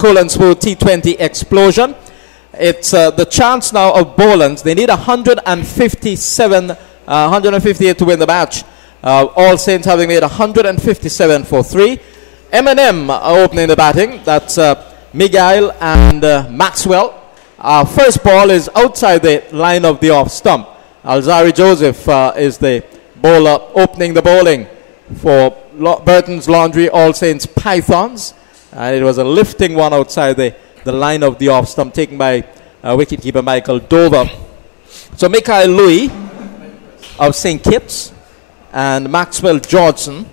Bolans T20 explosion. It's the chance now of Bolans. They need 158 to win the match. All Saints having made 157 for 3. M&M opening the batting. That's Miguel and Maxwell. Our first ball is outside the line of the off stump. Alzari Joseph is the bowler opening the bowling for Burton's Laundry All Saints Pythons. And it was a lifting one outside the line of the off stump taken by wicketkeeper Michael Dover. So Mikael Louis of St. Kitts and Maxwell Georgeson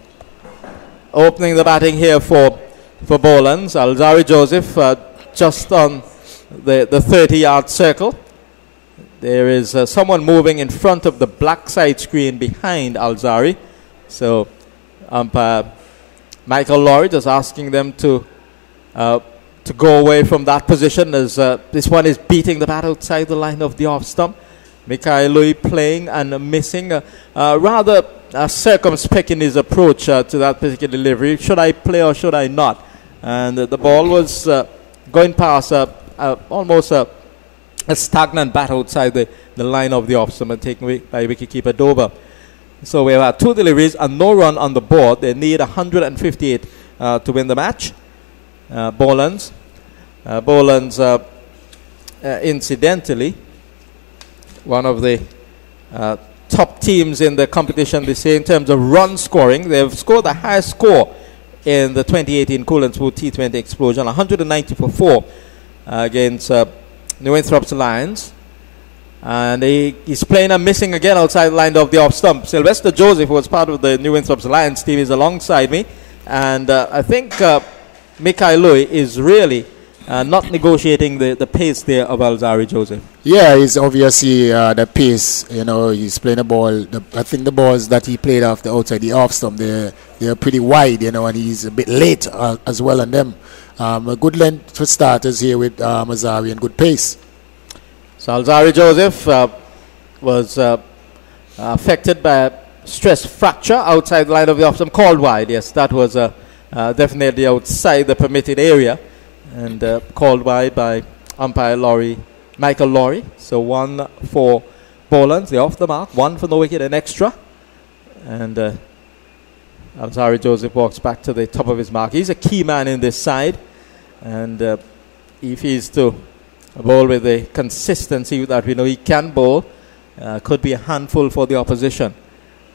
opening the batting here for Bolans. Alzari Joseph just on the 30-yard circle. There is someone moving in front of the black side screen behind Alzari. So umpire Michael Laurie just asking them to go away from that position as this one is beating the bat outside the line of the off stump. Mikael Louis playing and missing, rather circumspect in his approach to that particular delivery. Should I play or should I not? And the ball was going past almost a stagnant bat outside the line of the off stump and taken away by wicketkeeper Dover. So we have had 2 deliveries and no run on the board. They need 158 to win the match. Bolans, incidentally, one of the top teams in the competition this year in terms of run scoring. They've scored the highest score in the 2018 Bolans T20 explosion, 190 for 4 against New Winthrop's Lions. And he's playing and missing again outside the line of the off stump. Sylvester Joseph, who was part of the New Winthrop's Lions team, is alongside me. And I think Mikael Louis is really not negotiating the pace there of Alzari Joseph. Yeah, he's obviously the pace. He's playing the ball. I think the balls that he played off the outside the off stump, they're pretty wide, and he's a bit late as well on them. A good length for starters here with Alzari and good pace. So Alzari Joseph was affected by a stress fracture outside the line of the off stump, called wide. Yes, that was definitely outside the permitted area, and called wide by umpire Michael Laurie. So 1 for Bolans, they're off the mark. 1 for no wicket, an extra. And Alzari Joseph walks back to the top of his mark. He's a key man in this side, and if he's to bowl with the consistency that we know he can bowl, could be a handful for the opposition.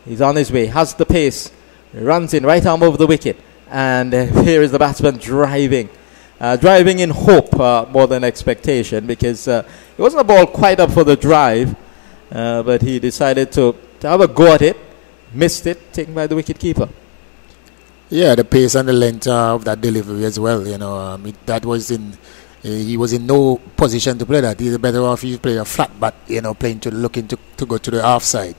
He's on his way, has the pace, runs in right arm over the wicket, and here is the batsman driving in hope more than expectation, because it wasn't a ball quite up for the drive, but he decided to have a go at it, missed it, taken by the wicket-keeper. Yeah, the pace and the length of that delivery as well, that was he was in no position to play that. He's better off if he played a flat bat, playing looking to go to the offside.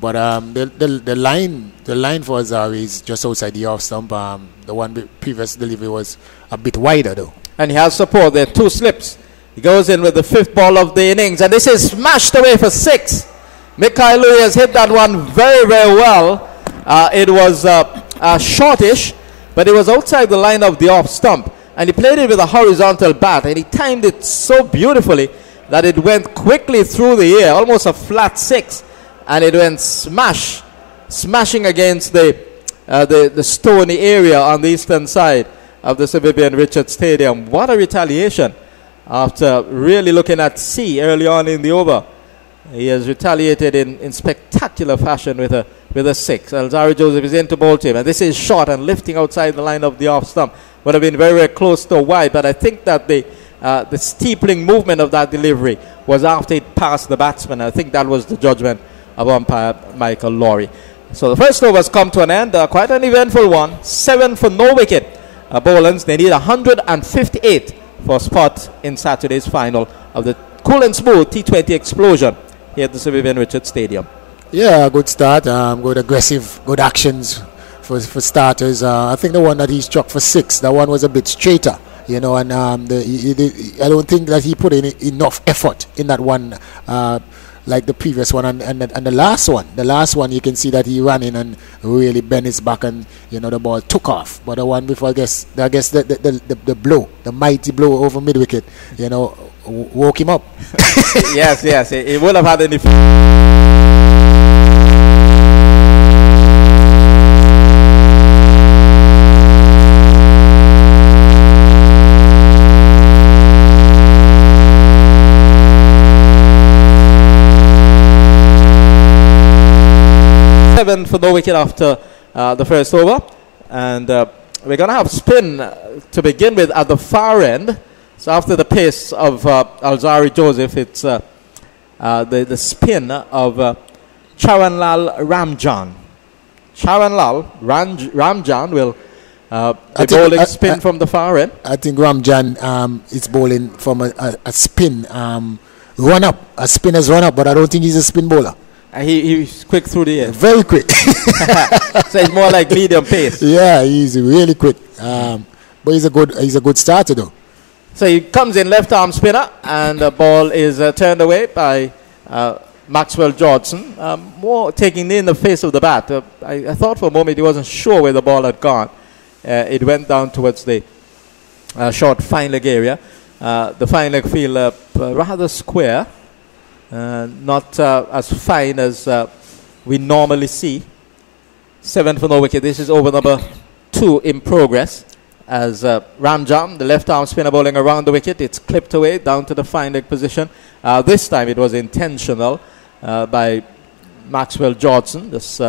But the line for Alzari is just outside the off stump. The one previous delivery was a bit wider though. And he has support. There are 2 slips. He goes in with the 5th ball of the innings, and this is smashed away for 6. Mikael Louis has hit that one very, very well. It was shortish, but it was outside the line of the off stump. And he played it with a horizontal bat, and he timed it so beautifully that it went quickly through the air, almost a flat 6, and it went smashing against the stony area on the eastern side of the Sir Vivian Richards Stadium. What a retaliation after really looking at sea early on in the over. He has retaliated in spectacular fashion with a 6. Alzari Joseph is in to bowl to him, and this is short and lifting outside the line of the off stump. Would have been very, very close to wide, but I think that the steepling movement of that delivery was after it passed the batsman. I think that was the judgment of umpire Michael Laurie. So the first over has come to an end, quite an eventful one. 7 for no wicket. Bolans, they need 158 for a spot in Saturday's final of the Cool and Smooth T20 explosion here at the Sir Vivian Richards Stadium. Yeah, good start, good aggressive, good actions for starters. I think the one that he struck for 6, that one was a bit straighter, and I don't think that he put in enough effort in that one. like the previous one and the last one. The last one, you can see that he ran in and really bent his back, and the ball took off. But the one before, I guess the blow, the mighty blow over mid wicket, woke him up. Yes, it would have had any. For no wicket after the first over, and we're going to have spin to begin with at the far end. So after the pace of Alzari Joseph, it's the spin of Charanlal Ramjan. Charanlal Ramjan will be bowling spin from the far end. I think Ramjan is bowling from a spin run up. A spinner's run up, but I don't think he's a spin bowler. He's quick through the air. Very quick. So it's more like medium pace. Yeah, he's really quick. But he's a good starter though. So he comes in left arm spinner, and the ball is turned away by Maxwell Johnson. More taking in the face of the bat. I thought for a moment he wasn't sure where the ball had gone. It went down towards the short fine leg area. The fine leg field rather square. Not as fine as we normally see. 7 for no wicket. This is over number 2 in progress. As Ramjan, the left arm spinner, bowling around the wicket. It's clipped away down to the fine leg position. This time it was intentional by Maxwell Johnson. Just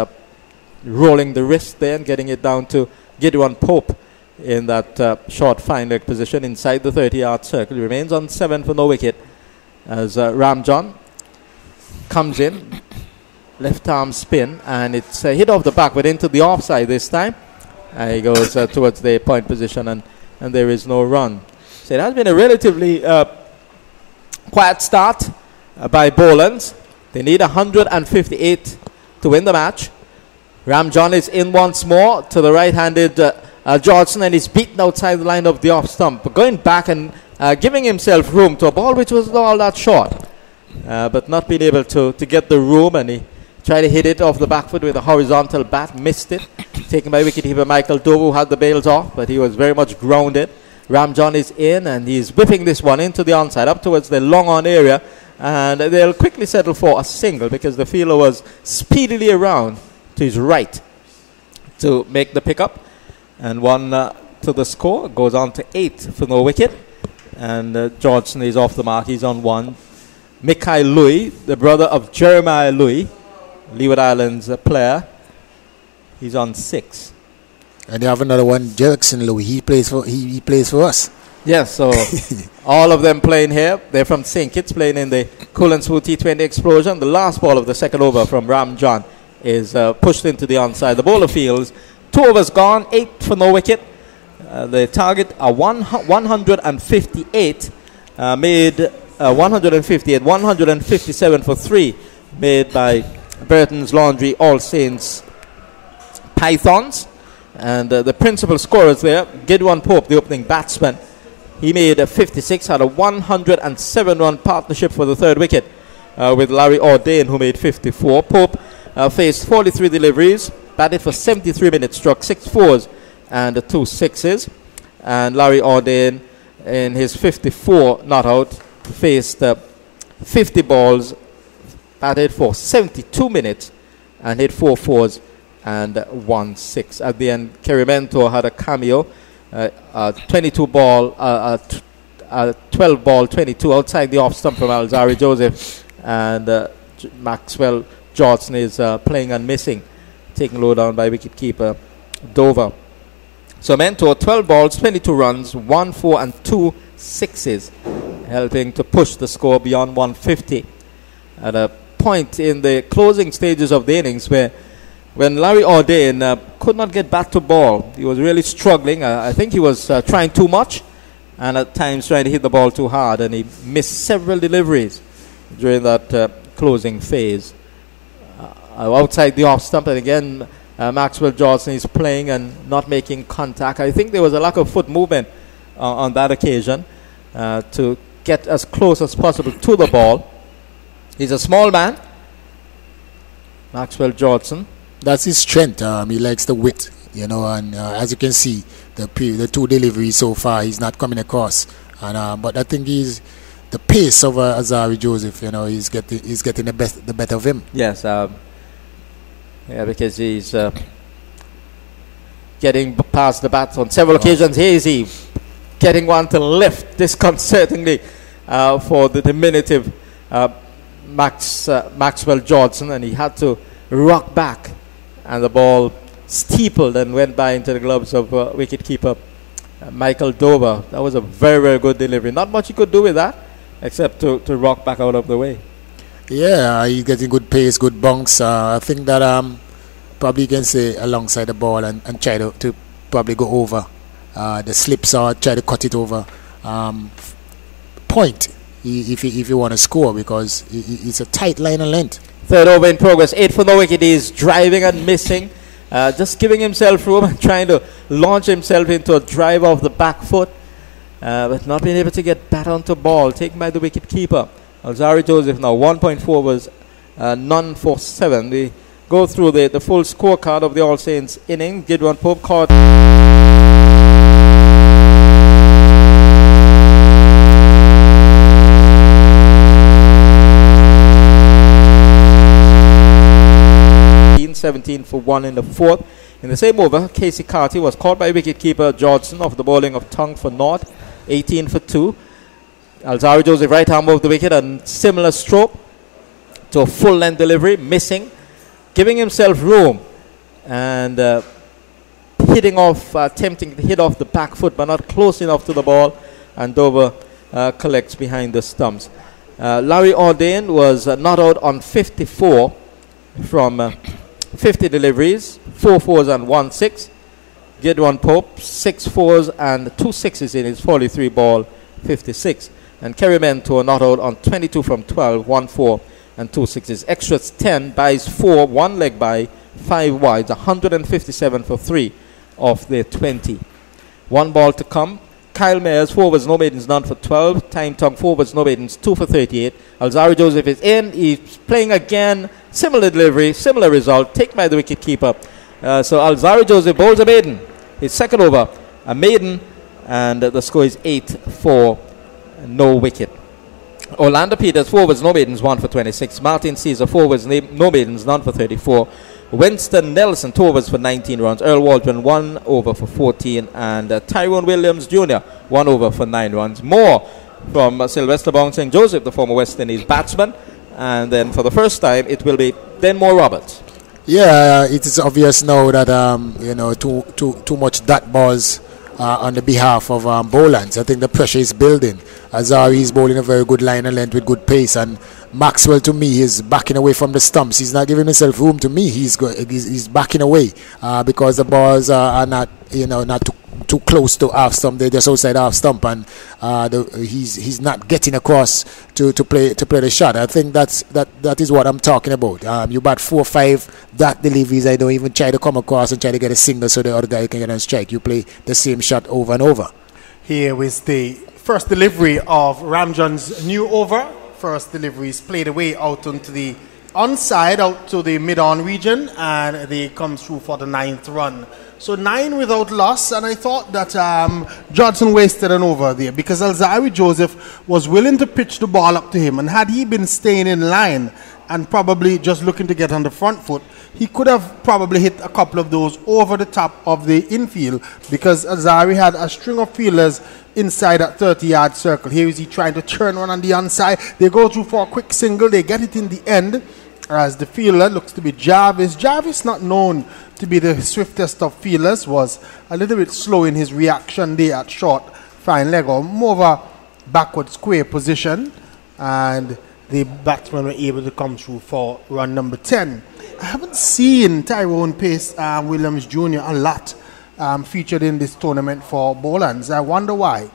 rolling the wrist there and getting it down to Gideon Pope in that short fine leg position inside the 30-yard circle. He remains on 7 for no wicket as Ramjan comes in, left arm spin, and it's hit off the back but into the offside this time. He goes towards the point position, and there is no run. So it has been a relatively quiet start by Bolans. They need 158 to win the match. Ramjan is in once more to the right-handed Johnson, and he's beaten outside the line of the off stump, but going back and giving himself room to a ball which was not all that short. But not being able to get the room, and he tried to hit it off the back foot with a horizontal bat, missed it. Taken by wicketkeeper Michael Dove, who had the bails off, but he was very much grounded. Ramjan is in, and he's whipping this one into the onside, up towards the long on area, and they'll quickly settle for a single because the fielder was speedily around to his right to make the pickup. And one to the score, goes on to 8 for no wicket, and Johnson is off the mark. He's on 1. Mikhail Louis, the brother of Jeremiah Louis, Leeward Islands player, he's on 6. And you have another one, Jackson Louis. He plays for us. Yes, so all of them playing here. They're from St. Kitts, playing in the Cool and Smooth T20 Explosion. The last ball of the second over from Ramjan is pushed into the onside. The bowler fields 2 overs gone, 8 for no wicket. The target are 158 made. 157 for 3 made by Burton's Laundry All Saints Pythons. And the principal scorers there, Gideon Pope, the opening batsman, he made a 56, had a 107-run partnership for the third wicket with Larry Ordain, who made 54. Pope faced 43 deliveries, batted for 73 minutes, struck 6 fours and 2 sixes. And Larry Ordain, in his 54 not out, faced 50 balls, batted for 72 minutes, and hit 4 fours and 1 6. At the end, Kerry Mentor had a cameo, 22 ball, 12 ball, 22 outside the off stump from Alzari Joseph, and Maxwell Johnson is playing and missing, taken low down by wicketkeeper Dover. So Mentor, 12 balls, 22 runs, 1 4 and 2 sixes, helping to push the score beyond 150 at a point in the closing stages of the innings where when Larry Ordain could not get back to ball. He was really struggling. I think he was trying too much and at times trying to hit the ball too hard, and he missed several deliveries during that closing phase. Outside the off stump, and again Maxwell Johnson is playing and not making contact. I think there was a lack of foot movement on that occasion to get as close as possible to the ball. He's a small man, Maxwell Johnson. That's his strength. He likes the width, you know, and as you can see, the two deliveries so far, he's not coming across. And but I think the pace of Alzarri Joseph, you know, he's getting the better of him. Yes, yeah, because he's getting past the bat on several occasions. Here is he getting one to lift disconcertingly for the diminutive Maxwell Johnson, and he had to rock back, and the ball steepled and went by into the gloves of wicketkeeper Michael Dover. That was a very, very good delivery. Not much he could do with that except to rock back out of the way. Yeah, he's getting good pace, good bounce. I think that probably you can say alongside the ball and try to probably go over the slips or try to cut it over. Point if you want to score, because it's a tight line of length. Third over in progress. 8 for no wicket. He's driving and missing. Just giving himself room and trying to launch himself into a drive off the back foot. But not being able to get bat onto ball. Taken by the wicket keeper. Alzarri Joseph now 1.4 was none for 7. We go through the full scorecard of the All Saints inning. Gideon Pope caught 17 for 1 in the fourth. In the same over, Casey Carty was caught by wicketkeeper Johnson off the bowling of Tongue for naught, 18 for 2. Alzarri Joseph right arm over the wicket, a similar stroke to a full length delivery, missing, giving himself room and attempting to hit off the back foot, but not close enough to the ball, and Dover collects behind the stumps. Larry Ordain was not out on 54 from 50 deliveries, 4 fours and 1 6. Gideon Pope, 6 fours and 2 sixes in his 43 ball, 56. And Kerry Mentor not out on 22 from 12, 1 4 and 2 sixes. Extras 10, buys 4, 1 leg by, 5 wides, 157 for 3 of their 20. 1 ball to come. Kyle Mayers, 4 overs, no maidens, none for 12. Time Tongue, 4 overs, no maidens, 2 for 38. Alzarri Joseph is in. He's playing again. Similar delivery, similar result. Taken by the wicket keeper. So Alzarri Joseph bowls a maiden. His second over, a maiden. And the score is 8 for no wicket. Orlando Peters, 4 overs, no maidens, 1 for 26. Martin Caesar, 4 overs, no maidens, none for 34. Winston Nelson, 2 overs for 19 runs. Earl Waldron, 1 over for 14. And Tyrone Williams Jr., 1 over for 9 runs. More from Sylvester Bouncing Joseph, the former West Indies batsman. And then for the first time, it will be Denmore Roberts. Yeah, it is obvious now that too much dot balls on the behalf of Bolans. I think the pressure is building. Alzarri is bowling a very good line and length with good pace, and Maxwell, to me, is backing away from the stumps. He's not giving himself room. To me, he's backing away because the balls are not too close to half stump. They're just outside half stump, and he's not getting across to play the shot. I think that is what I'm talking about. You bat 4 or 5 dot deliveries. I don't even try to come across and try to get a single so the other guy can get on strike. You play the same shot over and over. Here is the first delivery of Ramjan's new over. First delivery is played away out onto the onside, out to the mid-on region, and they come through for the 9th run. So 9 without loss, and I thought that Johnson wasted an over there because Alzarri Joseph was willing to pitch the ball up to him, and had he been staying in line and probably just looking to get on the front foot, he could have probably hit a couple of those over the top of the infield, because Alzarri had a string of fielders inside that 30-yard circle. Here is he trying to turn one on the onside. They go through for a quick single. They get it in the end as the fielder looks to be Jarvis. Jarvis, not known to be the swiftest of fielders, was a little bit slow in his reaction there at short, fine leg, or more of a backward square position, and the batsmen were able to come through for run number 10. I haven't seen Tyrone Pace Williams Jr. a lot featured in this tournament for Bolans. I wonder why.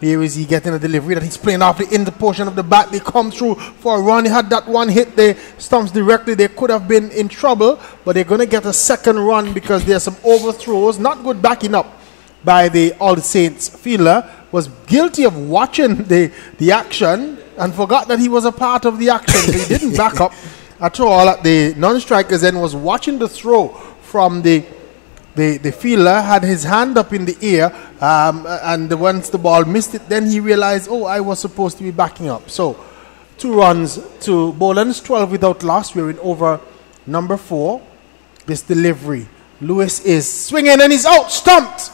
Here is he getting a delivery that he's playing off the inner portion of the bat. They come through for a run. He had that one hit the stumps directly. They could have been in trouble, but they're going to get a second run because there's some overthrows. Not good backing up by the All Saints fielder. Was guilty of watching the action and forgot that he was a part of the action. So he didn't back up at all. The non-strikers then was watching the throw from the fielder, had his hand up in the air, and once the ball missed it, then he realized, oh, I was supposed to be backing up. So 2 runs to Bolans, 12 without loss. We're in over number 4. This delivery. Lewis is swinging and he's out, stumped.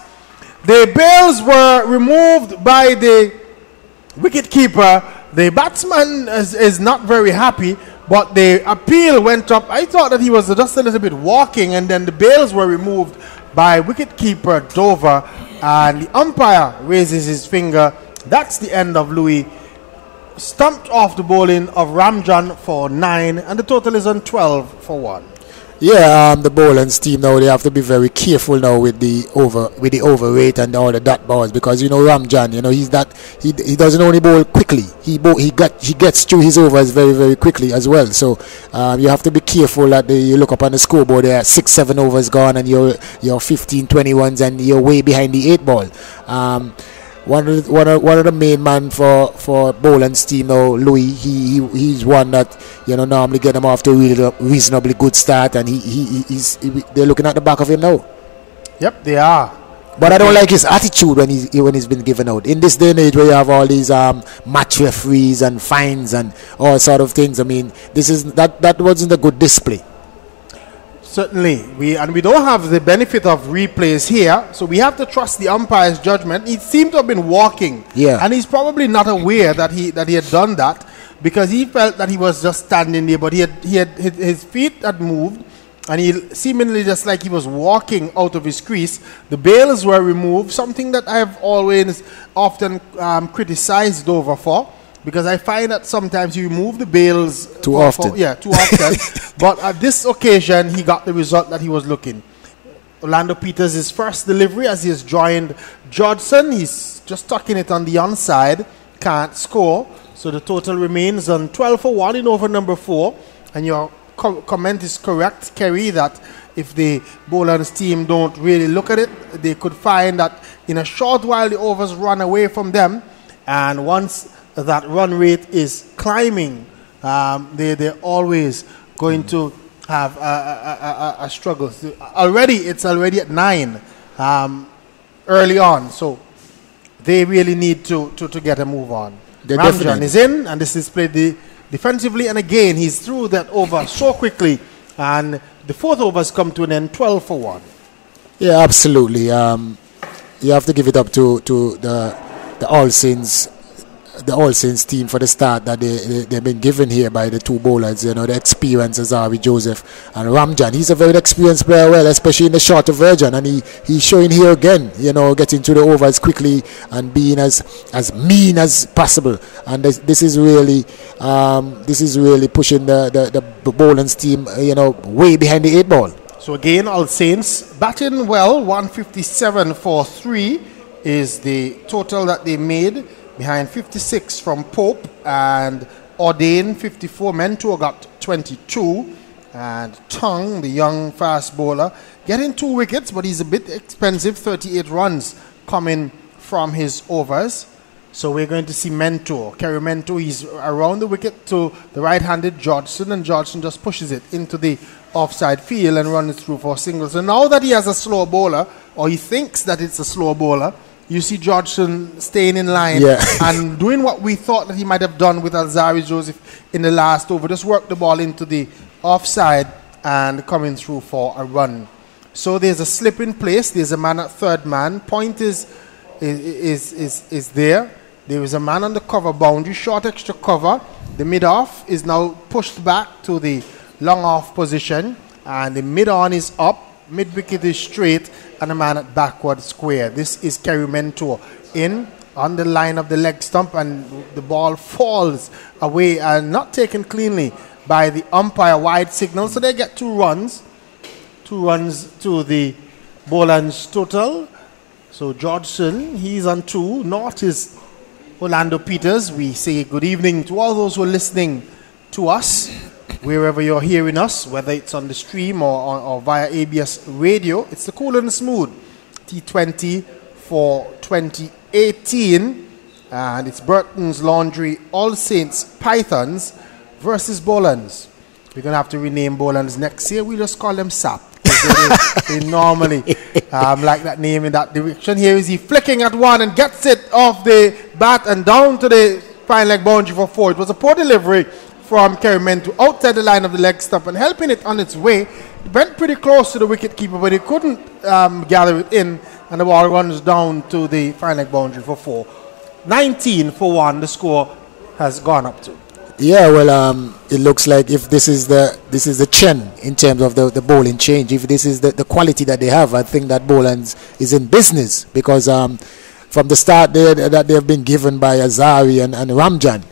The bails were removed by the wicketkeeper. The batsman is not very happy, but the appeal went up. I thought that he was just a little bit walking, and then the bails were removed by wicketkeeper Dover, and the umpire raises his finger. That's the end of Louis. Stumped off the bowling of Ramjan for 9, and the total is on 12 for 1. Yeah, the Bolans team now, they have to be very careful now with the overweight and all the dot balls, because Ramjan, he doesn't only bowl quickly, he gets through his overs very, very quickly as well. So you have to be careful that you look up on the scoreboard, there are 6-7 overs gone and you're 15-21s and you're way behind the 8 ball. One of the main man for Bolans team now, Louis. He's one that normally get him off to a reasonably good start, and they're looking at the back of him now. Yep, they are. But I don't like his attitude when he's been given out. In this day and age where you have all these match referees and fines and all sort of things, I mean, that wasn't a good display. Certainly, we don't have the benefit of replays here, so we have to trust the umpire's judgment. He seemed to have been walking, and he's probably not aware that he had done that, because he felt that he was just standing there, but his feet had moved, and he seemingly just like he was walking out of his crease. The bails were removed, something that I have always often criticized Dover for, because I find that sometimes you remove the bails too often. But at this occasion, he got the result that he was looking. Orlando Peters' first delivery as he has joined Judson. He's just tucking it on the onside. Can't score. So the total remains on 12 for 1 in over number 4. And your comment is correct, Kerry, that if the Bolans team don't really look at it, they could find that in a short while the overs run away from them. And once that run rate is climbing, they're always going to have a struggle. It's already at 9 early on, so they really need to get a move on. Ramjan is in, and this is played defensively, and again he's through that over so quickly, and the 4th overs come to an end, 12 for 1. Yeah, absolutely. You have to give it up to the All Saints team for the start that they've been given here by the 2 bowlers. The experience as Harvey Joseph and Ramjan. He's a very experienced player, especially in the shorter version, and he's showing here again, getting to the overs quickly and being as mean as possible. And this is really pushing the Bolans team, way behind the 8 ball. So again, All Saints batting well. 157 for 3 is the total that they made, behind 56 from Pope and Ordain 54. Mentor got 22, and Tung, the young fast bowler, getting 2 wickets, but he's a bit expensive. 38 runs coming from his overs. So we're going to see Mentor, Kerry Mentor. He's around the wicket to the right-handed Georgeson, and Georgeson just pushes it into the offside field and runs through for singles. So now that he has a slow bowler, or he thinks that it's a slow bowler, you see Georgeson staying in line and doing what we thought that he might have done with Alzari Joseph in the last over. Just work the ball into the offside and coming through for a run. So there's a slip in place. There's a man at third man. Point is there. There is a man on the cover boundary, short extra cover. The mid-off is now pushed back to the long-off position, and the mid-on is up. Mid-wicket is straight, and a man at backward square. This is Kerry Mentor in on the line of the leg stump, and the ball falls away and not taken cleanly by the umpire. Wide signal, so they get 2 runs. 2 runs to the Bolans total. So Georgeson, he's on 2. North is Orlando Peters. We say good evening to all those who are listening to us, wherever you're hearing us, whether it's on the stream or via ABS radio. It's the Cool and Smooth T20 for 2018. And it's Burton's Laundry All Saints Pythons versus Bolans. We're going to have to rename Bolans next year. We'll just call them SAP. They normally like that name in that direction. Here is he flicking at one and gets it off the bat and down to the fine leg boundary for 4. It was a poor delivery from Kerry Mento outside the line of the leg stump and helping it on its way. It went pretty close to the wicket keeper, but he couldn't gather it in, and the ball runs down to the fine leg boundary for 4. 19 for 1, the score has gone up to. Yeah, well, it looks like if this is the trend in terms of the bowling change, if this is the quality that they have, I think that Bolans is in business, because from the start that they have been given by Azari and Ramjan,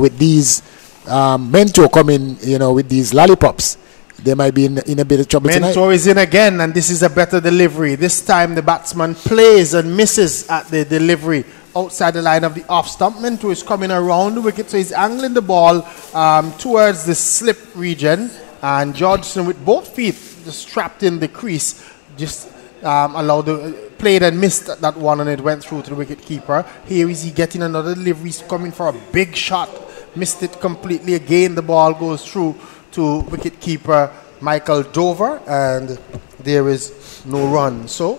with these Mento coming, with these lollipops, they might be in a bit of trouble tonight. Mento is in again, and this is a better delivery. This time the batsman plays and misses at the delivery outside the line of the off stump. Mento is coming around the wicket, so he's angling the ball towards the slip region, and Georgeson with both feet just trapped in the crease just allowed the played and missed that one, and it went through to the wicket keeper. Here is he getting another delivery. He's coming for a big shot, missed it completely again. The ball goes through to wicket keeper Michael Dover, and there is no run. So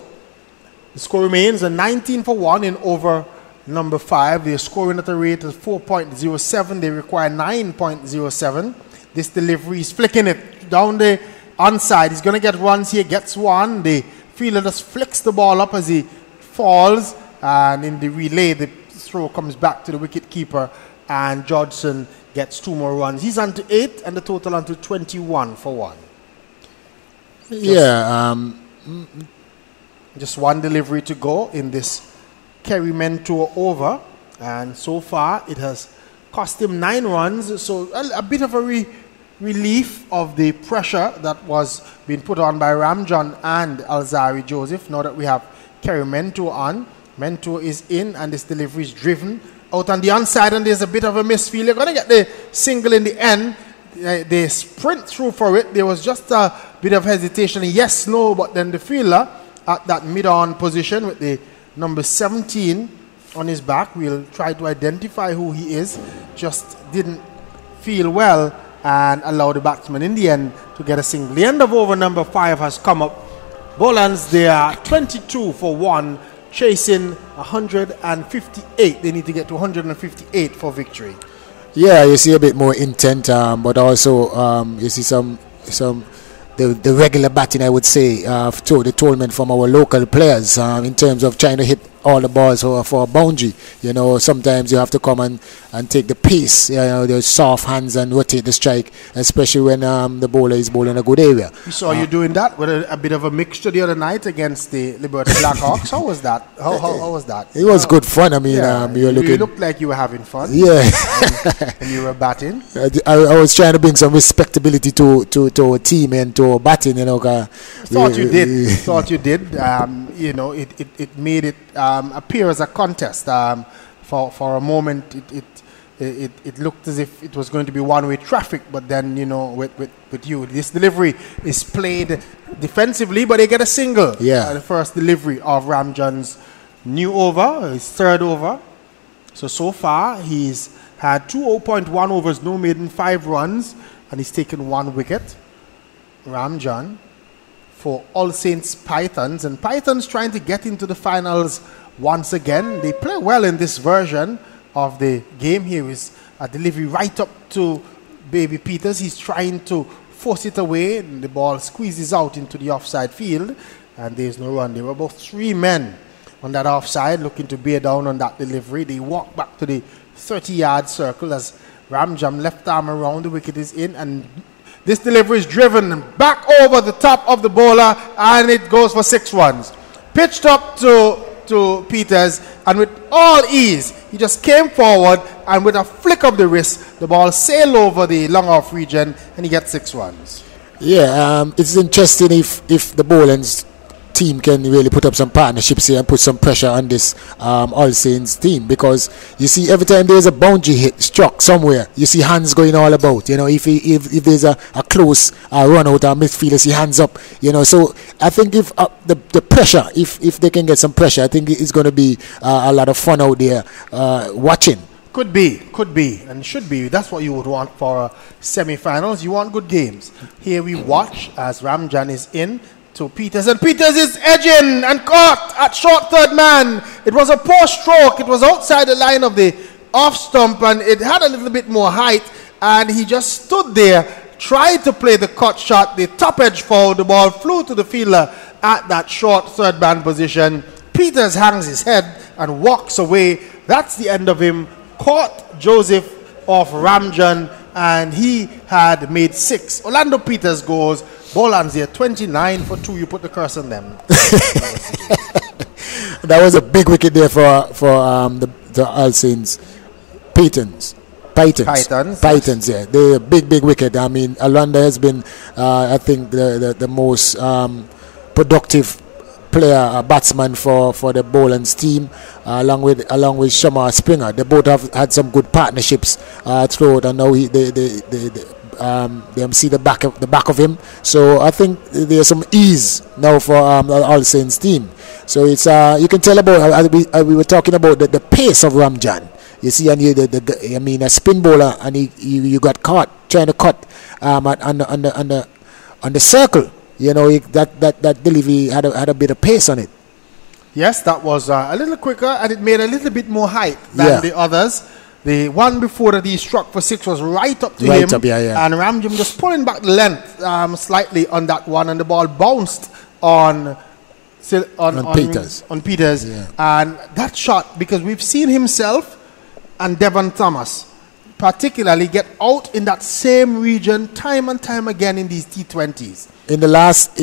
the score remains a 19 for 1 in over number 5. They're scoring at a rate of 4.07. They require 9.07. This delivery is flicking it down the onside. He's going to get runs here. Gets one. The fielder just flicks the ball up as he falls. And in the relay, the throw comes back to the wicket keeper. And Georgeson gets 2 more runs. He's on to 8, and the total on to 21 for 1. Just one delivery to go in this Kerry Mento over, and so far it has cost him 9 runs, so a bit of a relief of the pressure that was being put on by Ramjan and Alzari Joseph. Now that we have Kerry Mento on, Mento is in, and this delivery is driven out on the onside, and there's a bit of a misfield. They're going to get the single in the end. They sprint through for it. There was just a bit of hesitation, yes, no, but then the fielder at that mid-on position with the number 17 on his back, we'll try to identify who he is, just didn't feel well and allow the batsman in the end to get a single. The end of over number 5 has come up. Bolans, they are 22 for 1, chasing 158. They need to get to 158 for victory. Yeah, you see a bit more intent, but also you see some the regular batting, I would say, to the tournament from our local players in terms of trying to hit all the balls for a boundary. Sometimes you have to come and take the pace, those soft hands, and rotate the strike, especially when the bowler is bowling a good area. We saw you doing that with a bit of a mixture the other night against the Liberty Blackhawks. How was that? How was that? It was good fun. I mean, you looked like you were having fun. Yeah. and you were batting. I was trying to bring some respectability to our team and to our batting. Thought you did. It made it appear as a contest. For a moment, it looked as if it was going to be one-way traffic, but then, with you, this delivery is played defensively, but they get a single. Yeah. The first delivery of Ramjan's new over, his third over. So far, he's had 2 0.1 overs, no maiden, 5 runs, and he's taken 1 wicket. Ramjan for All Saints Pythons, and Pythons trying to get into the finals once again. They play well in this version of the game. Here is a delivery right up to Baby Peters. He's trying to force it away, and the ball squeezes out into the offside field, and there's no run. There were about 3 men on that offside looking to bear down on that delivery. They walk back to the 30-yard circle as Ramjan left arm around, the wicket is in, and this delivery is driven back over the top of the bowler, and it goes for 6 runs. Pitched up to Peters, and with all ease, he just came forward, and with a flick of the wrist, the ball sailed over the long off region, and he gets 6 runs. Yeah, it's interesting if the Bolans team can really put up some partnerships here and put some pressure on this All Saints team, because you see every time there's a boundary hit struck somewhere, you see hands going all about. You know, if there's a close run out of midfield, you see hands up. You know, so I think if the pressure, if they can get some pressure, I think it's going to be a lot of fun out there watching. Could be, and should be. That's what you would want for semi-finals. You want good games. Here we watch as Ramjan is in to Peters, and Peters is edging and caught at short third man. It was a poor stroke. It was outside the line of the off stump, and it had a little bit more height, and he just stood there, tried to play the cut shot. The top edge foul, the ball flew to the fielder at that short third man position. Peters hangs his head and walks away. That's the end of him. Caught Joseph of Ramjan, and he had made 6. Orlando Peters goes. Bolans here, 29 for 2. You put the curse on them. That was a big wicket there for the All Saints. Pythons, yeah. They're a big wicket. I mean, Orlando has been, I think, the most productive player, batsman for the Bolans team, along with Shamar Springer. They both have had some good partnerships throughout, and now they see the back of him. So I think there's some ease now for the All Saints team. So it's you can tell about we were talking about the pace of Ramjan. You see, and a spin bowler, and you got caught trying to cut on the circle. You know, that delivery had a bit of pace on it. Yes, that was a little quicker, and it made a little bit more height than the others. The one before that he struck for 6 was right up to him. And Ramjan just pulling back the length slightly on that one, and the ball bounced on Peters. Yeah. And that shot, because we've seen himself and Devon Thomas particularly get out in that same region time and time again in these T20s. In the last,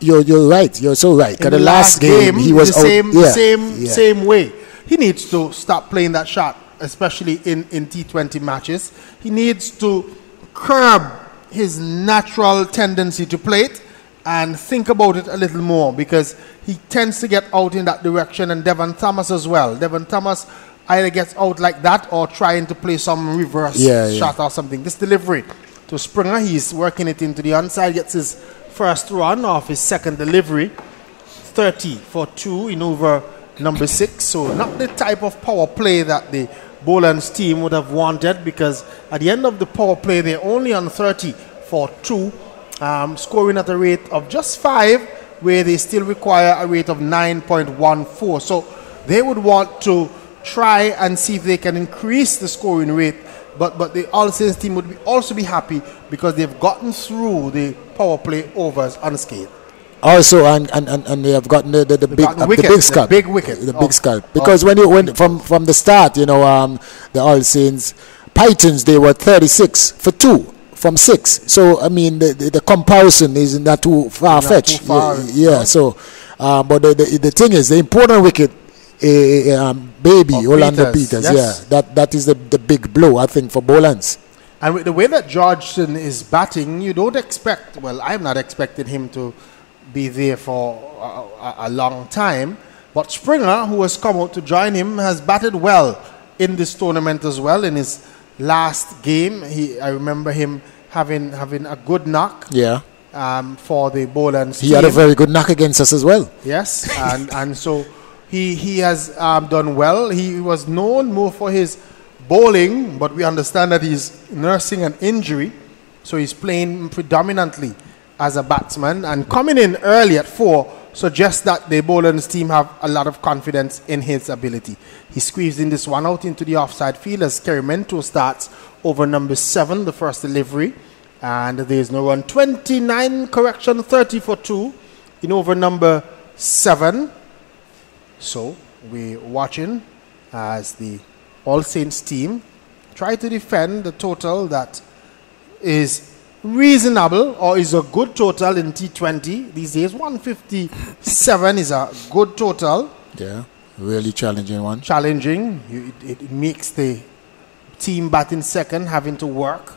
you're right. You're so right. In the last game, he was the same way. He needs to stop playing that shot, especially in T20 matches. He needs to curb his natural tendency to play it and think about it a little more, because he tends to get out in that direction, and Devon Thomas as well. Devon Thomas either gets out like that or trying to play some reverse shot or something. This delivery to Springer, he's working it into the onside, gets his first run off his second delivery. 30 for 2 in over number 6. So not the type of power play that the Bolans team would have wanted, because at the end of the power play, they're only on 30 for 2, scoring at a rate of just 5, where they still require a rate of 9.14. So they would want to try and see if they can increase the scoring rate, but the All Saints team would also be happy because they've gotten through the power play overs unscathed. Also, and they have gotten the big wicket, scalp. Because when from the start, you know, the All Saints Pythons, they were 36 for 2 from 6. So I mean, the comparison is not too far fetched. So, but the thing is, the important wicket, Orlando Peters, that is the big blow, I think, for Bolans. And with the way that Georgeson is batting, you don't expect. Well, I'm not expecting him to be there for a long time, but Springer, who has come out to join him, has batted well in this tournament as well. In his last game, I remember him having a good knock for the Bolans team. He had a very good knock against us as well. Yes, and so he has done well. He was known more for his bowling, but we understand that he's nursing an injury, so he's playing predominantly as a batsman, and coming in early at 4 suggests that the Bolans team have a lot of confidence in his ability. He squeezed in this one out into the offside field as Kerimento starts over number 7, the first delivery, and there's no run. 30 for 2 in over number 7. So we're watching as the All Saints team try to defend the total that is reasonable, or is a good total in T20 these days. 157 is a good total. Yeah, really challenging one. It makes the team batting second having to work.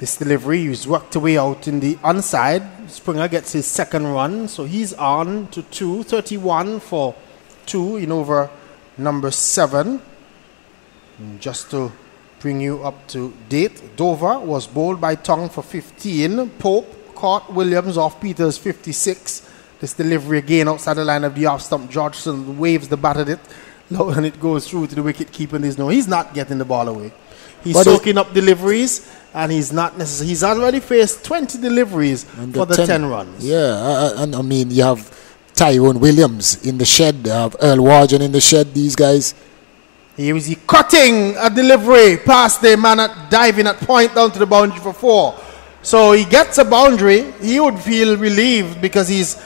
This delivery, he's worked away out in the onside. Springer gets his second run, so he's on to 2, 31 for 2 in over number 7. And just to bring you up to date, Dover was bowled by Tong for 15. Pope caught Williams off Peters 56. This delivery again outside the line of the off stump. Georgeson waves the bat at it, and it goes through to the wicket keeper. And he's not getting the ball away. He's soaking up deliveries, and he's not necessarily. He's already faced 20 deliveries for the 10 runs. Yeah, and I mean, you have Tyrone Williams in the shed, Earl Warden in the shed, these guys. Here is he cutting a delivery past the man diving at point down to the boundary for 4. So he gets a boundary. He would feel relieved because he's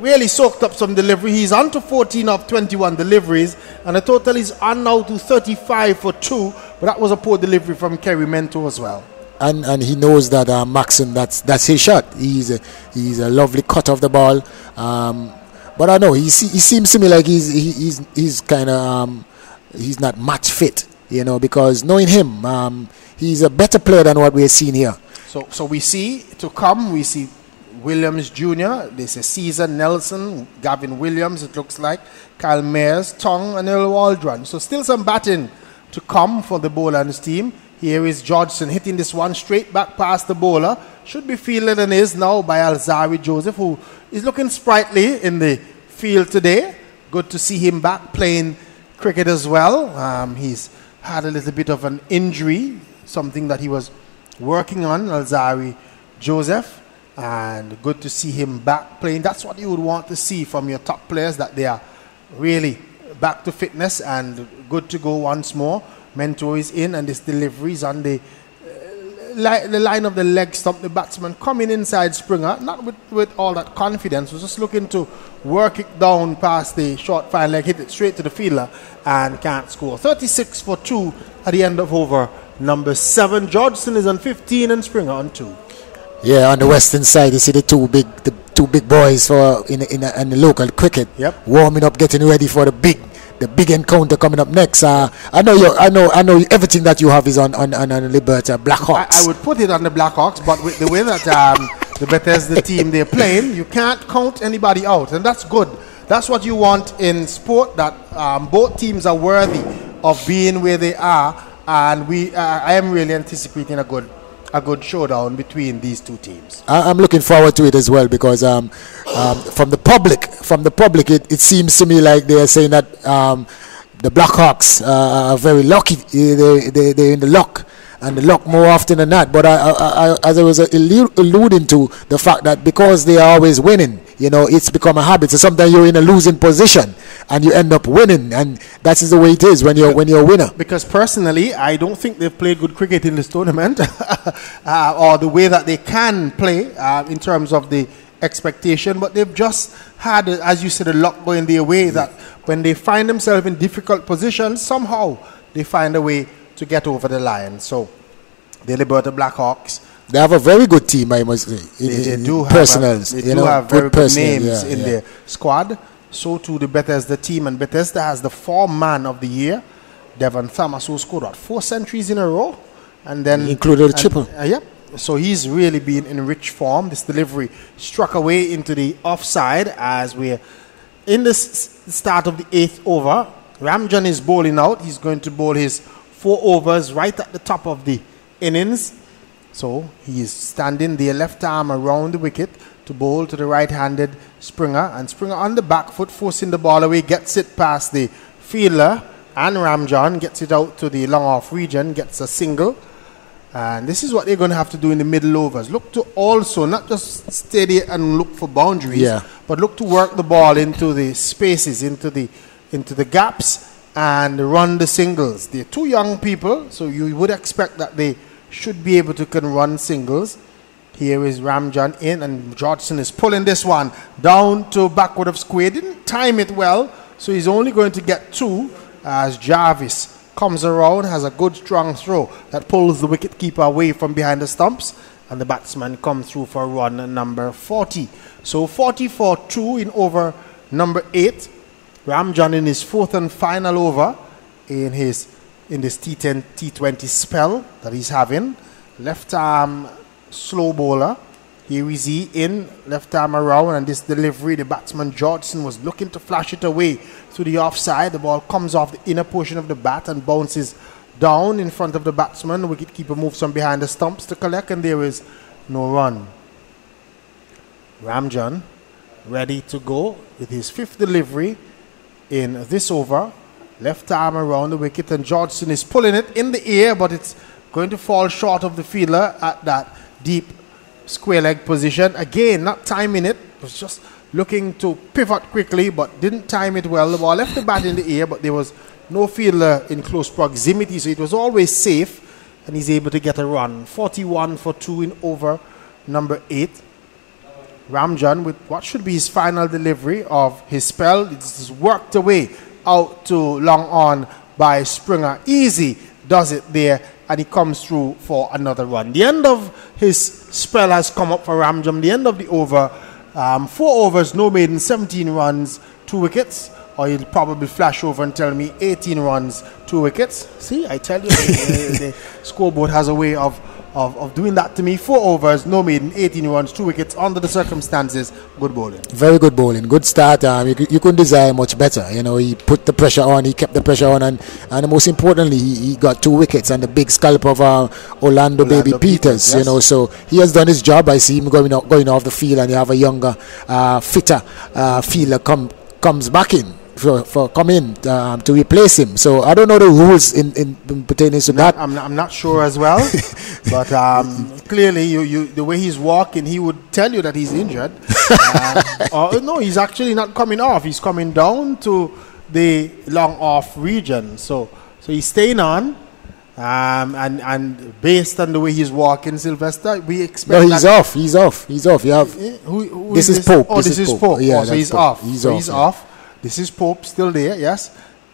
really soaked up some delivery. He's on to 14 of 21 deliveries, and the total is on now to 35 for 2. But that was a poor delivery from Kerry Mento as well. And he knows that Maxim, that's his shot. He's a lovely cut of the ball. But I know he seems to me like he's kind of he's not match fit, because knowing him, he's a better player than what we're seeing here. So we see to come. We see Williams Jr., there's a Caesar Nelson, Gavin Williams, it looks like, Kyle Mayers, Tong, and Earl Waldron. So still some batting to come for the Bolans team. Here is Georgeson hitting this one straight back past the bowler. Should be fielded and is now by Alzari Joseph, who is looking sprightly in the field today. Good to see him back playing cricket as well. He's had a little bit of an injury, something that he was working on, Alzari Joseph. And good to see him back playing. That's what you would want to see from your top players, that they are really back to fitness and good to go once more. Mento is in, and this delivery is on the line of the leg stump. The batsman coming inside Springer, not with all that confidence, was just looking to work it down past the short fine leg, hit it straight to the fielder, and can't score. 36 for 2 at the end of over number 7. Georgeson is on 15 and Springer on 2. Yeah, on the western side, you see the two big boys for in the local cricket. Yep. Warming up, getting ready for the big encounter coming up next. I know everything that you have is on Liberta Blackhawks. I would put it on the Blackhawks, but with the way that the Bethesda team they're playing, you can't count anybody out, and that's good. That's what you want in sport, that both teams are worthy of being where they are, and I am really anticipating a good showdown between these two teams. I'm looking forward to it as well, because from the public, it seems to me like they are saying that the Blackhawks are very lucky. They're in the luck, and the luck more often than not. But as I was alluding to, the fact that because they are always winning, it's become a habit. So sometimes you're in a losing position and you end up winning, and that is the way it is when you're a winner. Because personally, I don't think they've played good cricket in this tournament, or the way that they can play in terms of the expectation. But they've just had, as you said, a luck going their way, that when they find themselves in difficult positions, somehow they find a way to get over the line. So the Liberta Blackhawks, they have a very good team, I must say. They do have very good names in their squad. So too the Bethesda team, and Bethesda has the 4-man of the year, Devon Thomas, who scored 4 centuries in a row, and then included a triple. Yep. So he's really been in rich form. This delivery struck away into the offside as we're in the start of the 8th over. Ramjan is bowling out. He's going to bowl his 4 overs right at the top of the innings. So he is standing there, left arm around the wicket to bowl to the right-handed Springer. And Springer on the back foot, forcing the ball away, gets it past the fielder. And Ramjan gets it out to the long-off region, gets a single. And this is what they're going to have to do in the middle overs. Look to also not just steady and look for boundaries, but look to work the ball into the spaces, into the gaps, and run the singles. They're 2 young people, so you would expect that they should be able to run singles. Here is Ramjan in, and Georgeson is pulling this one down to backward of square. Didn't time it well, so he's only going to get 2 as Jarvis comes around, has a good strong throw that pulls the wicketkeeper away from behind the stumps, and the batsman comes through for run number 40. So 40-2 in over number 8. Ramjan in his 4th and final over in this T20 spell that he's having. left arm slow bowler. Here is he in, left arm around, and this delivery, the batsman Georgeson was looking to flash it away to the offside. The ball comes off the inner portion of the bat and bounces down in front of the batsman. The wicketkeeper moves from behind the stumps to collect, and there is no run. Ramjan ready to go with his 5th delivery in this over. Left arm around the wicket, and Georgeson is pulling it in the air, but it's going to fall short of the fielder at that deep square leg position. Again, not timing it, was just looking to pivot quickly, but didn't time it well. The ball left the bat in the air, but there was no fielder in close proximity, so it was always safe, and he's able to get a run. 41 for 2 in over number 8. Ramjan with what should be his final delivery of his spell. It's worked away out to long on by Springer. Easy does it there, and he comes through for another run. The end of his spell has come up for Ramjan. The end of the over. 4 overs, no maiden, 17 runs, 2 wickets. Or he'll probably flash over and tell me 18 runs, 2 wickets. See, I tell you, the scoreboard has a way of doing that to me. 4 overs, no maiden, 18 runs, 2 wickets. Under the circumstances, good bowling. Very good bowling. Good start. You couldn't desire much better. You know, he put the pressure on. He kept the pressure on, and most importantly, he got 2 wickets and the big scalp of Orlando Baby Peters. Yes. You know, so he has done his job. I see him going off the field, and you have a younger, fitter fielder comes back in. For come in to replace him. So I don't know the rules in pertaining to that. I'm not sure as well, but clearly the way he's walking, he would tell you that he's injured. No, he's actually not coming off. He's coming down to the long off region. So he's staying on. And based on the way he's walking, Sylvester, we expect. No, he's off. He's off. You have. Who this is Pope. Oh, this is Pope. Yeah, so he's Pope. off. He's off. This is Pope still there, yes.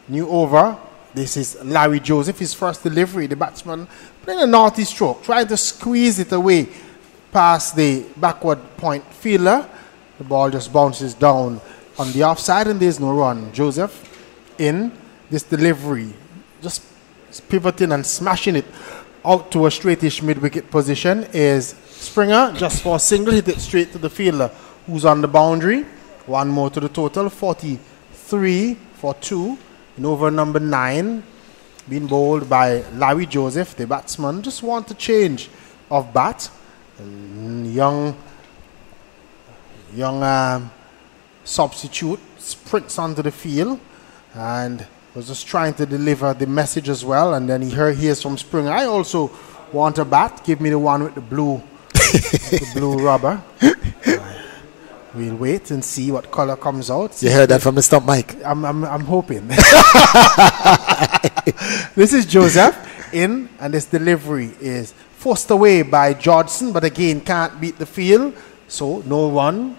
New over. This is Larry Joseph, his first delivery. The batsman playing a naughty stroke, trying to squeeze it away past the backward point fielder. The ball just bounces down on the offside, and there's no run. Joseph in this delivery, just pivoting and smashing it out to a straightish mid-wicket position is Springer, just for a single, hit it straight to the fielder who's on the boundary. One more to the total, 43 for 2 in over number 9, being bowled by Larry Joseph, the batsman. Just want a change of bat. Young substitute sprints onto the field and was just trying to deliver the message as well. And then he hears from Springer, I also want a bat. Give me the one with the blue, the blue rubber. We'll wait and see what color comes out. You heard that from the stump mic. I'm hoping. This is Joseph in, and this delivery is forced away by Georgeson, but again can't beat the field, so no run.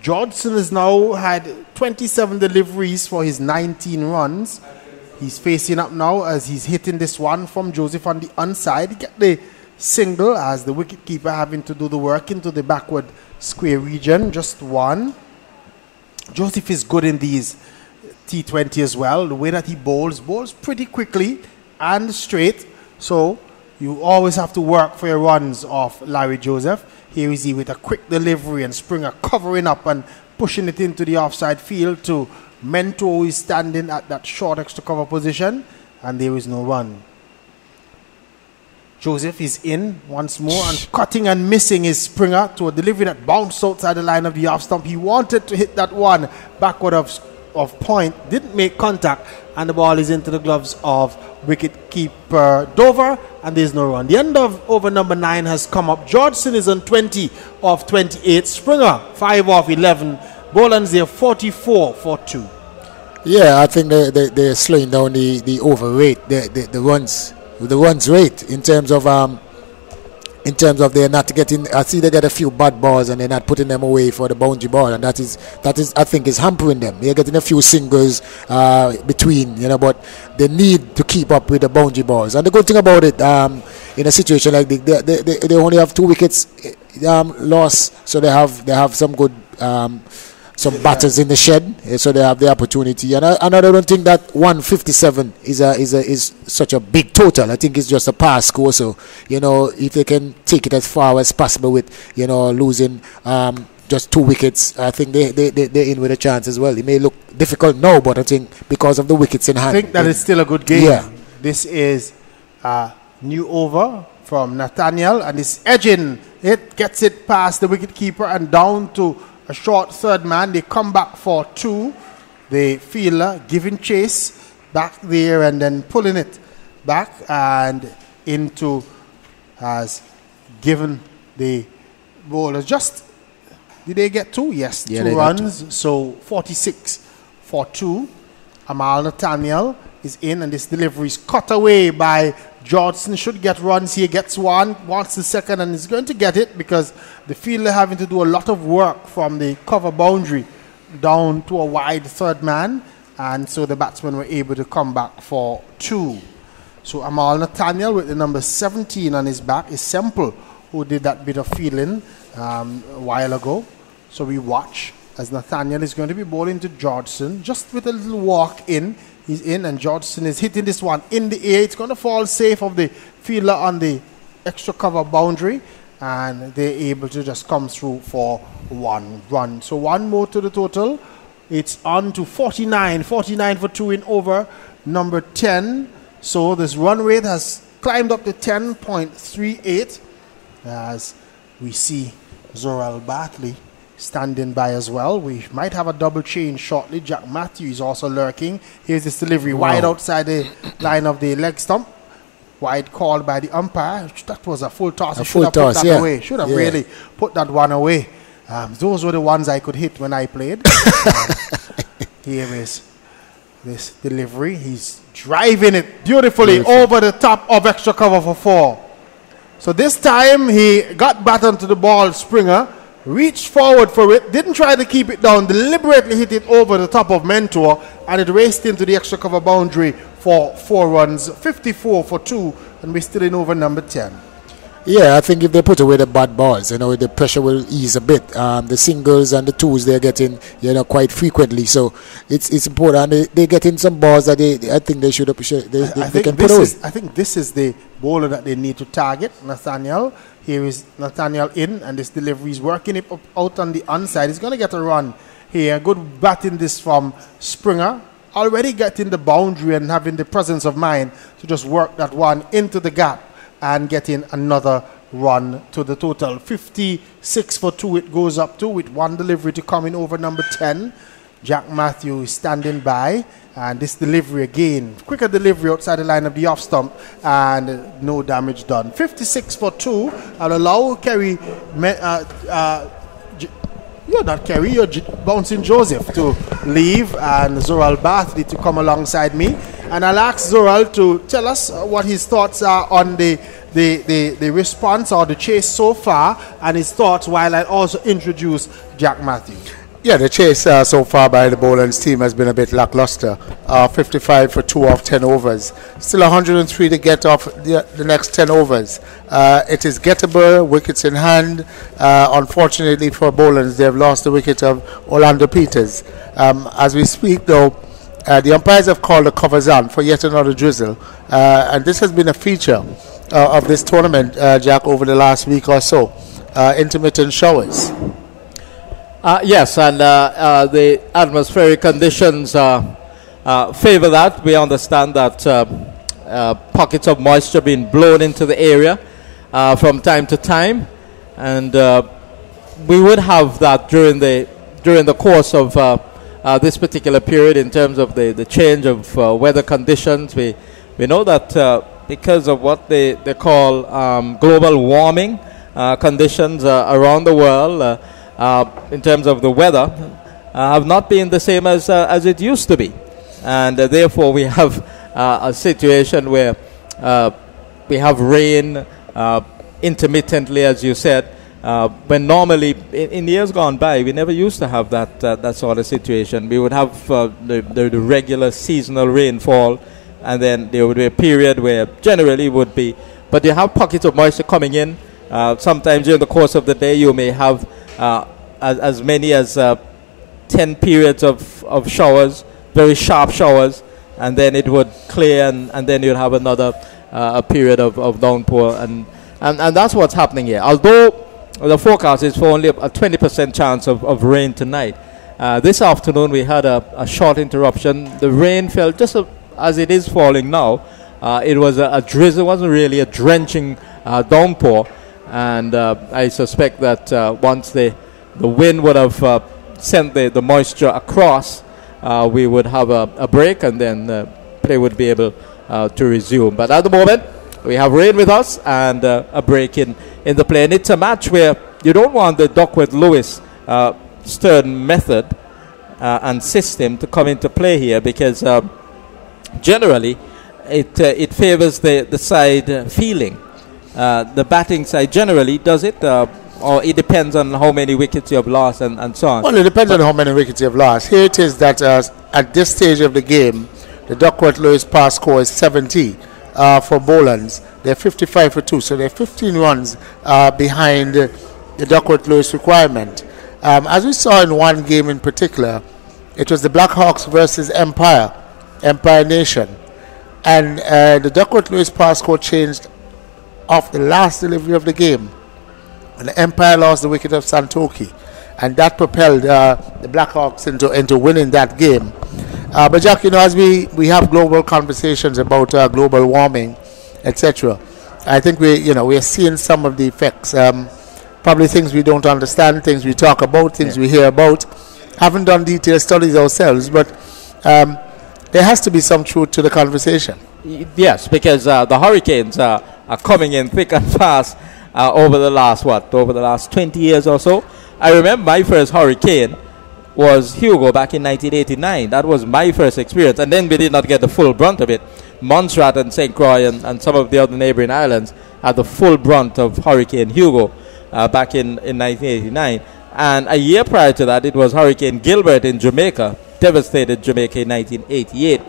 Georgeson has now had 27 deliveries for his 19 runs. He's facing up now as he's hitting this one from Joseph on the onside. He get the single as the wicketkeeper having to do the work into the backward square region. Just one. Joseph is good in these T20 as well. The way that he bowls pretty quickly and straight. So you always have to work for your runs off Larry Joseph. Here is he with a quick delivery and Springer covering up and pushing it into the offside field to Mento, who is standing at that short extra cover position, and there is no run. Joseph is in once more and cutting and missing his Springer to a delivery that bounced outside the line of the off stump. He wanted to hit that one backward of point, didn't make contact, and the ball is into the gloves of wicket-keeper Dover, and there's no run. The end of over number 9 has come up. Georgeson is on 20 of 28. Springer 5 of 11. Bolans there 44 for 2. Yeah, I think they're slowing down the over rate, the runs rate in terms of they're not getting. I see they get a few bad balls and they're not putting them away for the boundary ball, and that is I think is hampering them. They're getting a few singles between, but they need to keep up with the boundary balls. And the good thing about it, in a situation like this, they only have 2 wickets lost, so they have some good some batters in the shed, so they have the opportunity. And I don't think that 157 is such a big total. I think it's just a pass score. So, if they can take it as far as possible with, losing just 2 wickets, I think they're in with a chance as well. It may look difficult now, but I think because of the wickets in hand. I think that is still a good game. Yeah. This is a new over from Nathaniel, and it's edging. It gets it past the wicketkeeper and down to a short third man. They come back for 2. The fielder giving chase back there and then pulling it back and into has given the bowlers just. Did they get 2? Yes, yeah, 2 runs. So 46 for 2. Amal Nathaniel is in, and this delivery is cut away by Georgeson. Should get runs here, gets 1, wants the second, and is going to get it because the fielder having to do a lot of work from the cover boundary down to a wide third man, and so the batsmen were able to come back for 2. So Amal Nathaniel with the number 17 on his back is Semple, who did that bit of fielding a while ago. So we watch as Nathaniel is going to be bowling to Georgeson, just with a little walk in. He's in, and Georgeson is hitting this one in the air. It's going to fall safe of the fielder on the extra cover boundary, and they're able to just come through for 1 run. So 1 more to the total. It's on to 49 for 2 in over number 10. So this run rate has climbed up to 10.38 as we see Zoral Bartley standing by as well. We might have a double change shortly. Jack Matthews is also lurking. Here's this delivery wide outside the line of the leg stump. Wide called by the umpire. That was a full toss. He should have put that away. Should have really put that one away. Those were the ones I could hit when I played. Here is this delivery. He's driving it beautifully over the top of extra cover for 4. So this time he got back onto the ball, Springer, reached forward for it, didn't try to keep it down, deliberately hit it over the top of Mentor, and it raced into the extra cover boundary for 4 runs, 54 for 2, and we're still in over number 10. Yeah, I think if they put away the bad balls, the pressure will ease a bit. The singles and the twos they're getting, quite frequently. So it's important. They get in some balls that I think they should they can put away. I think this is the bowler that they need to target, Nathaniel. Here is Nathaniel in, and this delivery is working it out on the onside. He's going to get a run here. Good batting this from Springer. Already getting the boundary and having the presence of mind to just work that one into the gap and getting another run to the total. 56 for 2 it goes up to, with 1 delivery to come in over number 10. Jack Matthews standing by, and this delivery again, quicker delivery outside the line of the off stump, and no damage done. 56 for 2. I'll allow Kerry, you're not Kerry, you're bouncing Joseph to leave, and Zoral Bartley to come alongside me. And I'll ask Zoral to tell us what his thoughts are on the response or the chase so far, and his thoughts while I also introduce Jack Matthews. Yeah, the chase so far by the Bolans team has been a bit lackluster. 55 for 2 off 10 overs. Still 103 to get off the next 10 overs. It is gettable, wickets in hand. Unfortunately for Bolans, they have lost the wicket of Orlando Peters. As we speak, though, the umpires have called the covers on for yet another drizzle. And this has been a feature of this tournament, Jack, over the last week or so. Intermittent showers. Yes, and the atmospheric conditions favor that. We understand that pockets of moisture being blown into the area from time to time, and we would have that during the course of this particular period in terms of the change of weather conditions. We know that because of what they call global warming conditions around the world, in terms of the weather, have not been the same as it used to be. And therefore we have a situation where we have rain intermittently, as you said, when normally in years gone by we never used to have that sort of situation. We would have the regular seasonal rainfall, and then there would be a period where generally would be, but you have pockets of moisture coming in. Sometimes during the course of the day you may have as many as 10 periods of showers, very sharp showers, and then it would clear, and then you'd have another a period of downpour, and that's what's happening here. Although the forecast is for only a 20% chance of rain tonight, this afternoon we had a short interruption. The rain fell just as it is falling now. It was a drizzle, it wasn't really a drenching downpour, and I suspect that once the wind would have sent the moisture across, we would have a break, and then play would be able to resume. But at the moment, we have rain with us and a break in the play. And it's a match where you don't want the Duckworth-Lewis Stern method and system to come into play here, because generally it favors the side feeling. The batting side generally does it, or it depends on how many wickets you have lost and so on. Well, it depends on how many wickets you have lost. Here it is that at this stage of the game, the Duckworth-Lewis pass score is 70 for Bolans. They're 55 for 2, so they're 15 runs behind the Duckworth-Lewis requirement. As we saw in one game in particular, it was the Blackhawks versus Empire Nation. And the Duckworth-Lewis pass score changed off the last delivery of the game. And the Empire lost the wicket of Santoki. And that propelled the Blackhawks into winning that game. But Jack, as we have global conversations about global warming, etc., I think we're seeing some of the effects. Probably things we don't understand, things we talk about, things we hear about. Haven't done detailed studies ourselves, but there has to be some truth to the conversation. Yes, because the hurricanes are coming in thick and fast over the last 20 years or so. I remember my first hurricane was Hugo back in 1989. That was my first experience, and then we did not get the full brunt of it. Montserrat and St. Croix and some of the other neighboring islands had the full brunt of Hurricane Hugo back in 1989. And a year prior to that, it was Hurricane Gilbert in Jamaica, devastated Jamaica in 1988.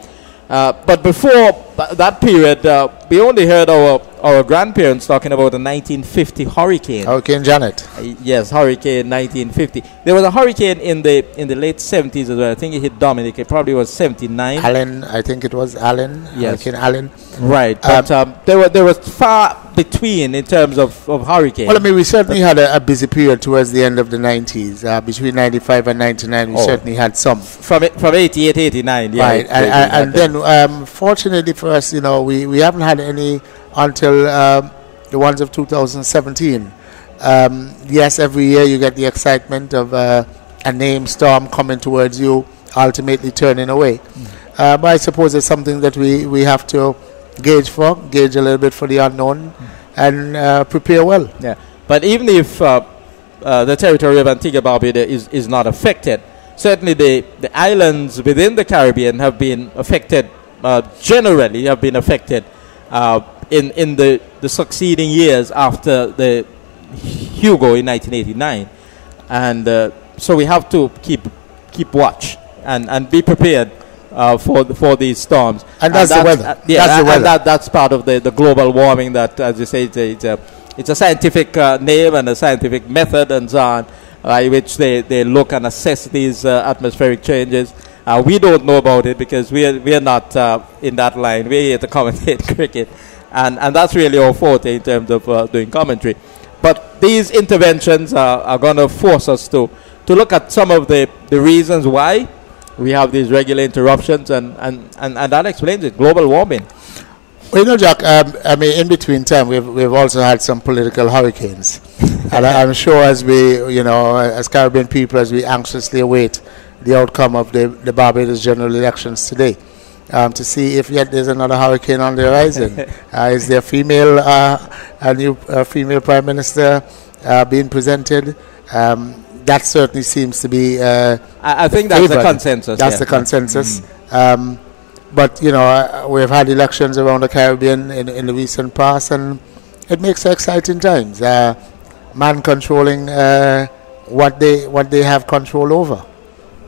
But before that period, we only heard our grandparents talking about the 1950 hurricane. Hurricane Janet. Yes, Hurricane 1950. There was a hurricane in the late 70s as well. I think it hit Dominic. It probably was 79. Allen, I think it was Allen. Yes. Hurricane Allen. Right. But there was far between in terms of hurricanes. Well, I mean, we certainly had a busy period towards the end of the 90s. Between 95 and 99, we certainly had some. From 88, 89, yeah. Right. And then, fortunately for us, we haven't had any until the ones of 2017. Yes, every year you get the excitement of a named storm coming towards you, ultimately turning away. But I suppose it's something that we have to gauge a little bit for the unknown, and prepare well. Yeah. But even if the territory of Antigua Barbuda is not affected, certainly the islands within the Caribbean have been affected, generally have been affected in the succeeding years after the Hugo in 1989. And so we have to keep watch and be prepared for these storms. And that's the weather. And that's part of the global warming that, as you say, it's a scientific name and a scientific method and so on, by which they look and assess these atmospheric changes. We don't know about it because we are not in that line. We're here to commentate cricket, and that's really our forte in terms of doing commentary. But these interventions are going to force us to look at some of the reasons why we have these regular interruptions, and that explains it. Global warming. Well, Jack, I mean, in between time, we've also had some political hurricanes. And I'm sure as we, as Caribbean people, as we anxiously await the outcome of the Barbados general elections today, to see if yet there's another hurricane on the horizon. Is there a new female prime minister being presented? That certainly seems to be I think that's the consensus. That's the consensus. But, we've had elections around the Caribbean in the recent past, and it makes exciting times. Man controlling what they have control over.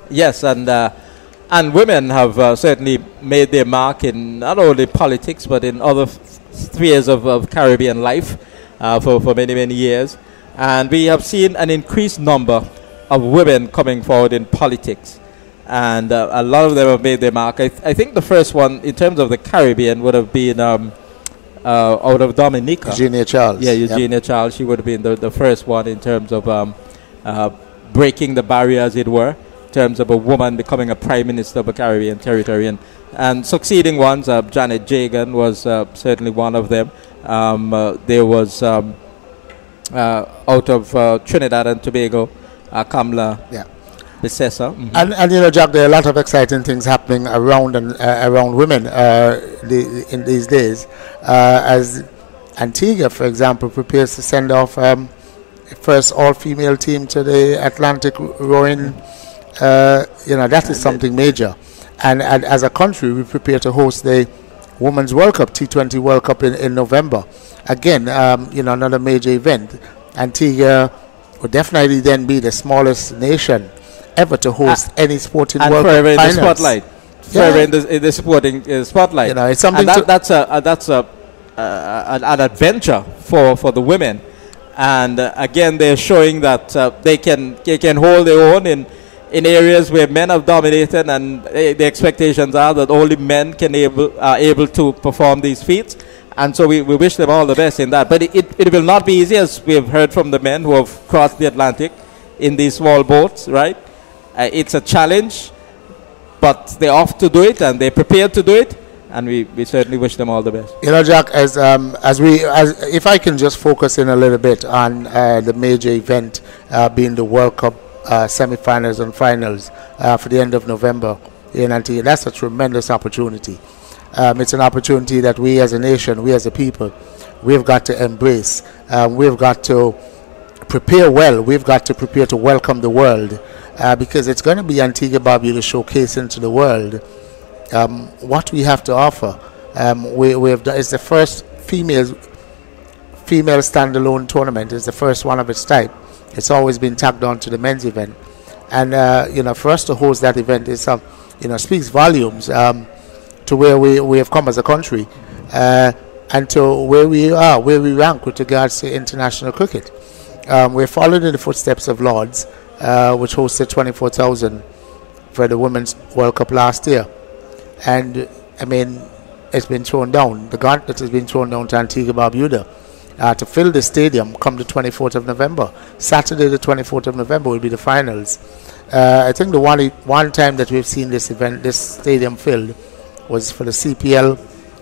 Yes, and women have certainly made their mark in not only politics but in other spheres of Caribbean life for many, many years. And we have seen an increased number women coming forward in politics. And a lot of them have made their mark. I think the first one, in terms of the Caribbean, would have been out of Dominica. Eugenia Charles. Yeah, Eugenia Charles. She would have been the first one in terms of breaking the barrier, as it were, in terms of a woman becoming a prime minister of a Caribbean territory. And succeeding ones, Janet Jagan was certainly one of them. There was out of Trinidad and Tobago, Kamla. Yeah. Mm-hmm. And you know, Jack, there are a lot of exciting things happening around around women in these days. As Antigua, for example, prepares to send off first all-female team to the Atlantic rowing, that is something major. And as a country, we prepare to host the Women's World Cup, T20 World Cup in November. Again, another major event. Antigua would definitely then be the smallest nation ever to host any sporting World Cup finals. In the spotlight. Forever in the sporting spotlight. It's something. And that's an adventure for the women. And again, they're showing that they can hold their own in areas where men have dominated, and the expectations are that only men are able to perform these feats. And so we wish them all the best in that. But it will not be easy, as we have heard from the men who have crossed the Atlantic in these small boats, right? It's a challenge, but they're off to do it, and they're prepared to do it, and we certainly wish them all the best. You know, Jack, as if I can just focus in a little bit on the major event being the World Cup semi-finals and finals for the end of November in Antigua, that's a tremendous opportunity. It's an opportunity that we as a nation, we as a people, we've got to embrace. We've got to prepare well. We've got to prepare to welcome the world. Because it's going to be Antigua Barbuda showcasing to the world what we have to offer. It's the first female standalone tournament. It's the first one of its type. It's always been tagged on to the men's event, and for us to host that event is speaks volumes to where we have come as a country, and to where we rank with regards to international cricket. We're following in the footsteps of Lords, which hosted 24,000 for the Women's World Cup last year. And, it's been thrown down. The gauntlet has been thrown down to Antigua Barbuda to fill the stadium come the 24th of November. Saturday the 24th of November will be the finals. I think the one time that we've seen this stadium filled was for the CPL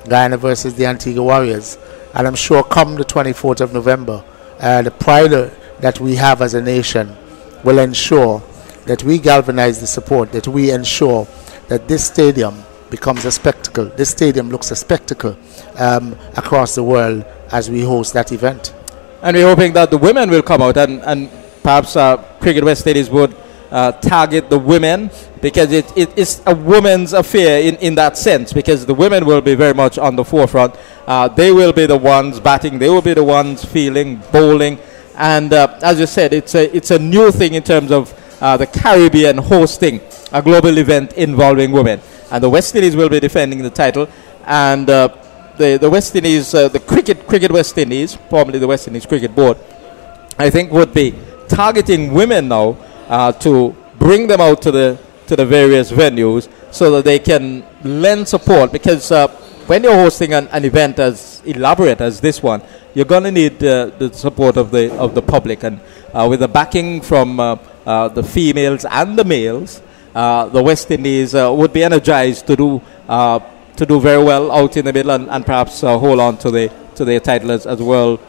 Guyana versus the Antigua Warriors. And I'm sure come the 24th of November, the pride that we have as a nation will ensure that we galvanize the support, that we ensure that this stadium becomes a spectacle. This stadium looks a spectacle across the world as we host that event. And we're hoping that the women will come out, and perhaps Cricket West Indies would target the women, because it's a women's affair in that sense, because the women will be very much on the forefront. They will be the ones batting, they will be the ones fielding, bowling. And as you said, it's a new thing in terms of the Caribbean hosting a global event involving women. And the West Indies will be defending the title. And the West Indies, the Cricket West Indies, formerly the West Indies Cricket Board, I think would be targeting women now to bring them out to the various venues so that they can lend support. Because when you're hosting an event as elaborate as this one, you're going to need the support of the public, and with the backing from the females and the males, the West Indies would be energized to do very well out in the middle, and perhaps hold on to their title as world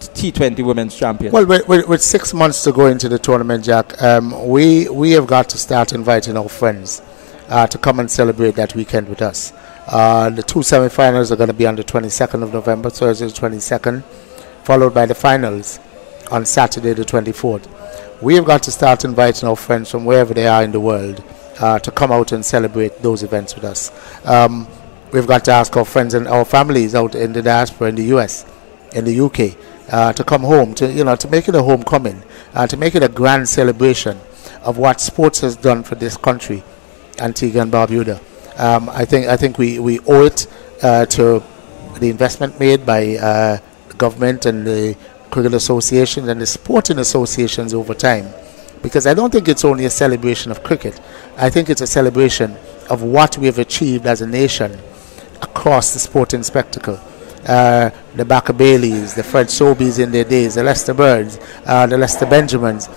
T20 Women's Champion. Well, with 6 months to go into the tournament, Jack, we have got to start inviting our friends to come and celebrate that weekend with us. The two semi-finals are going to be on the 22nd of November, Thursday the 22nd, followed by the finals on Saturday the 24th. We have got to start inviting our friends from wherever they are in the world to come out and celebrate those events with us. We've got to ask our friends and our families out in the diaspora, in the US, in the UK, to come home, to make it a homecoming, to make it a grand celebration of what sports has done for this country, Antigua and Barbuda. I think we owe it to the investment made by the government and the cricket associations and the sporting associations over time because I don't think it's only a celebration of cricket. I think it's a celebration of what we have achieved as a nation across the sporting spectacle. The Backer Baileys, the Fred Sobeys in their days, the Lester Birds, the Lester Benjamins,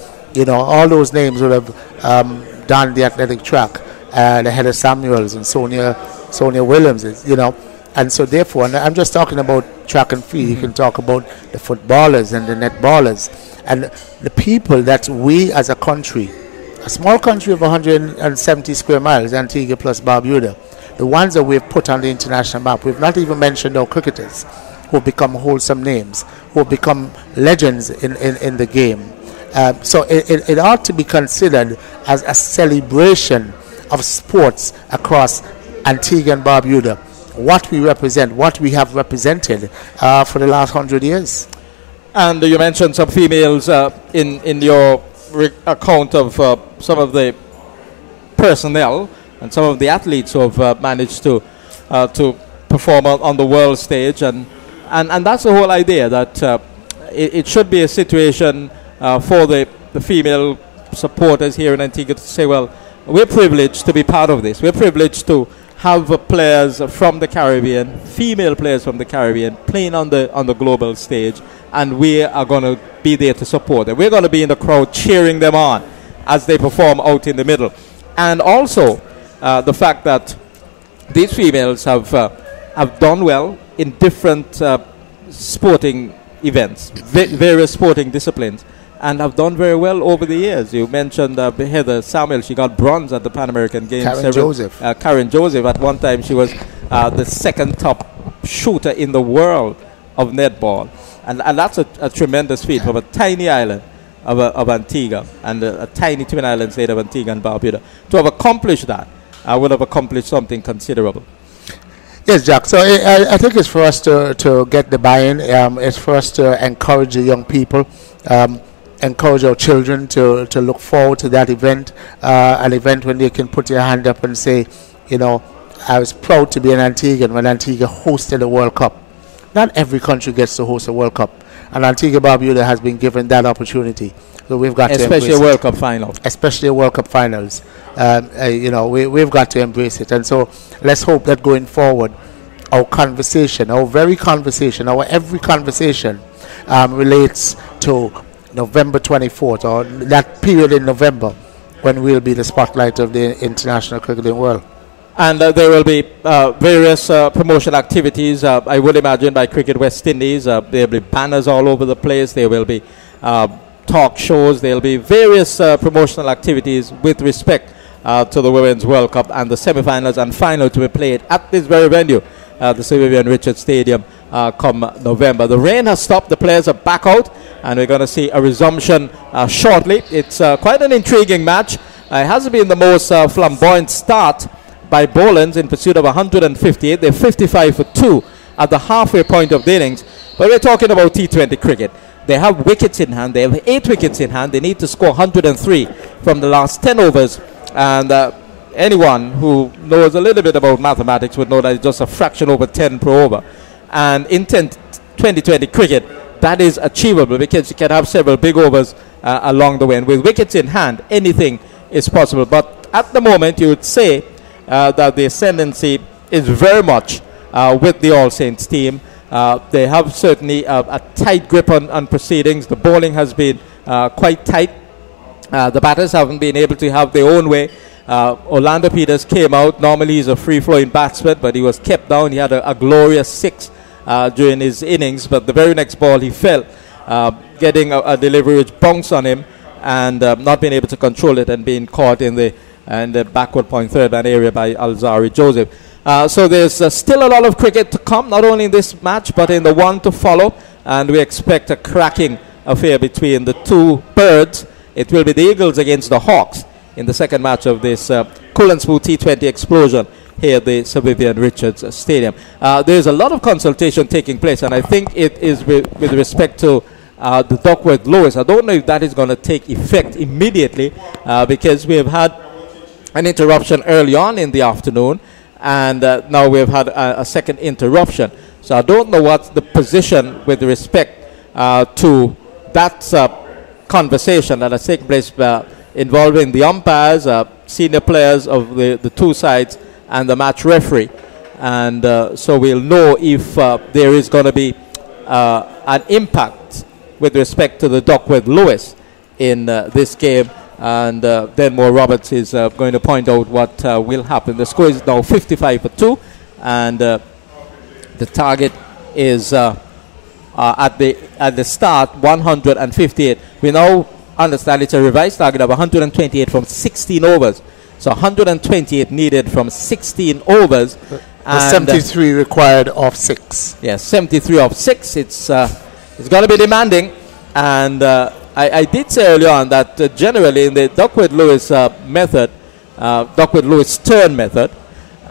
all those names would have done the athletic track. The Heather Samuels and Sonia Williams, and so therefore, and I'm just talking about track and field. You can talk about the footballers and the netballers and the people that we as a country, a small country of 170 square miles, Antigua plus Barbuda, the ones that we've put on the international map. We've not even mentioned our cricketers who have become wholesome names, who have become legends in the game. So it ought to be considered as a celebration of sports across Antigua and Barbuda, what we represent, what we have represented for the last 100 years. And you mentioned some females in your account of some of the personnel and some of the athletes who have managed to perform on the world stage, and that's the whole idea, that it should be a situation for the female supporters here in Antigua to say, well, we're privileged to be part of this. We're privileged to have players from the Caribbean, female players from the Caribbean, playing on the global stage, and we are going to be there to support them. We're going to be in the crowd cheering them on as they perform out in the middle. And also the fact that these females have done well in different sporting events, various sporting disciplines, and have done very well over the years. You mentioned Heather Samuel. She got bronze at the Pan American Games. Karen Joseph. At one time, she was the second top shooter in the world of netball. And that's a tremendous feat from a tiny island of Antigua and a tiny twin island state of Antigua and Barbuda. To have accomplished that, I would have accomplished something considerable. Yes, Jack. So I think it's for us to get the buy-in. It's for us to encourage the young people, encourage our children to look forward to that event, an event when they can put their hand up and say, I was proud to be an Antiguan when Antigua hosted a World Cup. Not every country gets to host a World Cup, and Antigua Barbuda has been given that opportunity. So we've got especially to a World Cup final. Especially a World Cup finals. We've got to embrace it. And so let's hope that going forward, our conversation, our every conversation relates to November 24th, or that period in November when we'll be the spotlight of the international cricketing world. And there will be various promotional activities, I would imagine, by Cricket West Indies. There will be banners all over the place. There will be talk shows. There will be various promotional activities with respect to the Women's World Cup and the semi-finals and final to be played at this very venue, the Sir Vivian Richards Stadium, come November. The rain has stopped. The players are back out, and we're going to see a resumption shortly. It's quite an intriguing match. It hasn't been the most flamboyant start by Bolans in pursuit of 158. They're 55 for 2 at the halfway point of the innings. But we're talking about T20 cricket. They have wickets in hand. They have 8 wickets in hand. They need to score 103 from the last 10 overs. And anyone who knows a little bit about mathematics would know that it's just a fraction over 10 per over. And in 2020 cricket, that is achievable because you can have several big overs along the way. And with wickets in hand, anything is possible. But at the moment, you would say that the ascendancy is very much with the All Saints team. They have certainly a tight grip on proceedings. The bowling has been quite tight. The batters haven't been able to have their own way. Orlando Peters came out. Normally he's a free-flowing batsman, but he was kept down. He had a glorious 6 during his innings, but the very next ball he fell, getting a delivery which bounced on him and not being able to control it and being caught in the backward point third man area by Alzari Joseph. So there's still a lot of cricket to come, not only in this match but in the one to follow, and we expect a cracking affair between the two birds. It will be the Eagles against the Hawks in the second match of this Cool and Smooth T20 explosion here at the Sir Vivian Richards Stadium. There's a lot of consultation taking place, and I think it is with respect to the Duckworth Lewis. I don't know if that is going to take effect immediately because we have had an interruption early on in the afternoon, and now we've had a second interruption. So I don't know what's the position with respect to that conversation that has taken place involving the umpires, senior players of the two sides, and the match referee. And so we'll know if there is going to be an impact with respect to the Duckworth Lewis in this game. And then Moore Roberts is going to point out what will happen. The score is now 55-2, and the target is at the start 158. We now understand it's a revised target of 128 from 16 overs. So 128 needed from 16 overs. The 73 required of 6. Yes, 73 of 6. It's going to be demanding. And I did say earlier on that generally in the Duckworth Lewis method, Duckworth Lewis turn method,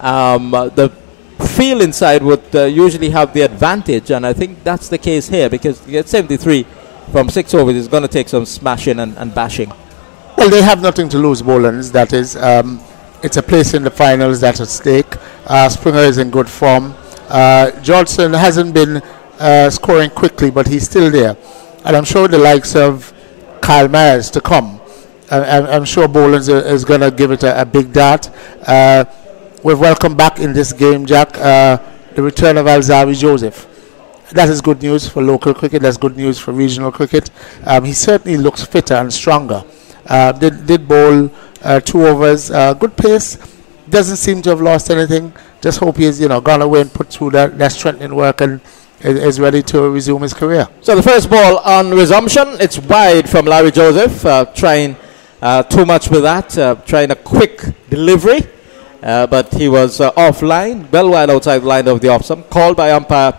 the field inside would usually have the advantage. And I think that's the case here, because to get 73 from 6 overs is going to take some smashing and bashing. Well, they have nothing to lose, Bolans. That is, it's a place in the finals that's at stake. Springer is in good form. Johnson hasn't been scoring quickly, but he's still there. And I'm sure the likes of Kyle Myers to come. I'm sure Bolans is going to give it a big dart. We've welcomed back in this game, Jack, the return of Alzari Joseph. That is good news for local cricket. That's good news for regional cricket. He certainly looks fitter and stronger. Did bowl 2 overs, good pace. Doesn't seem to have lost anything. Just hope he's gone away and put through that strengthening work and is ready to resume his career. So the first ball on resumption, it's wide from Larry Joseph, trying too much with that, trying a quick delivery, but he was offline, well wide outside the line of the off stump, called by umpire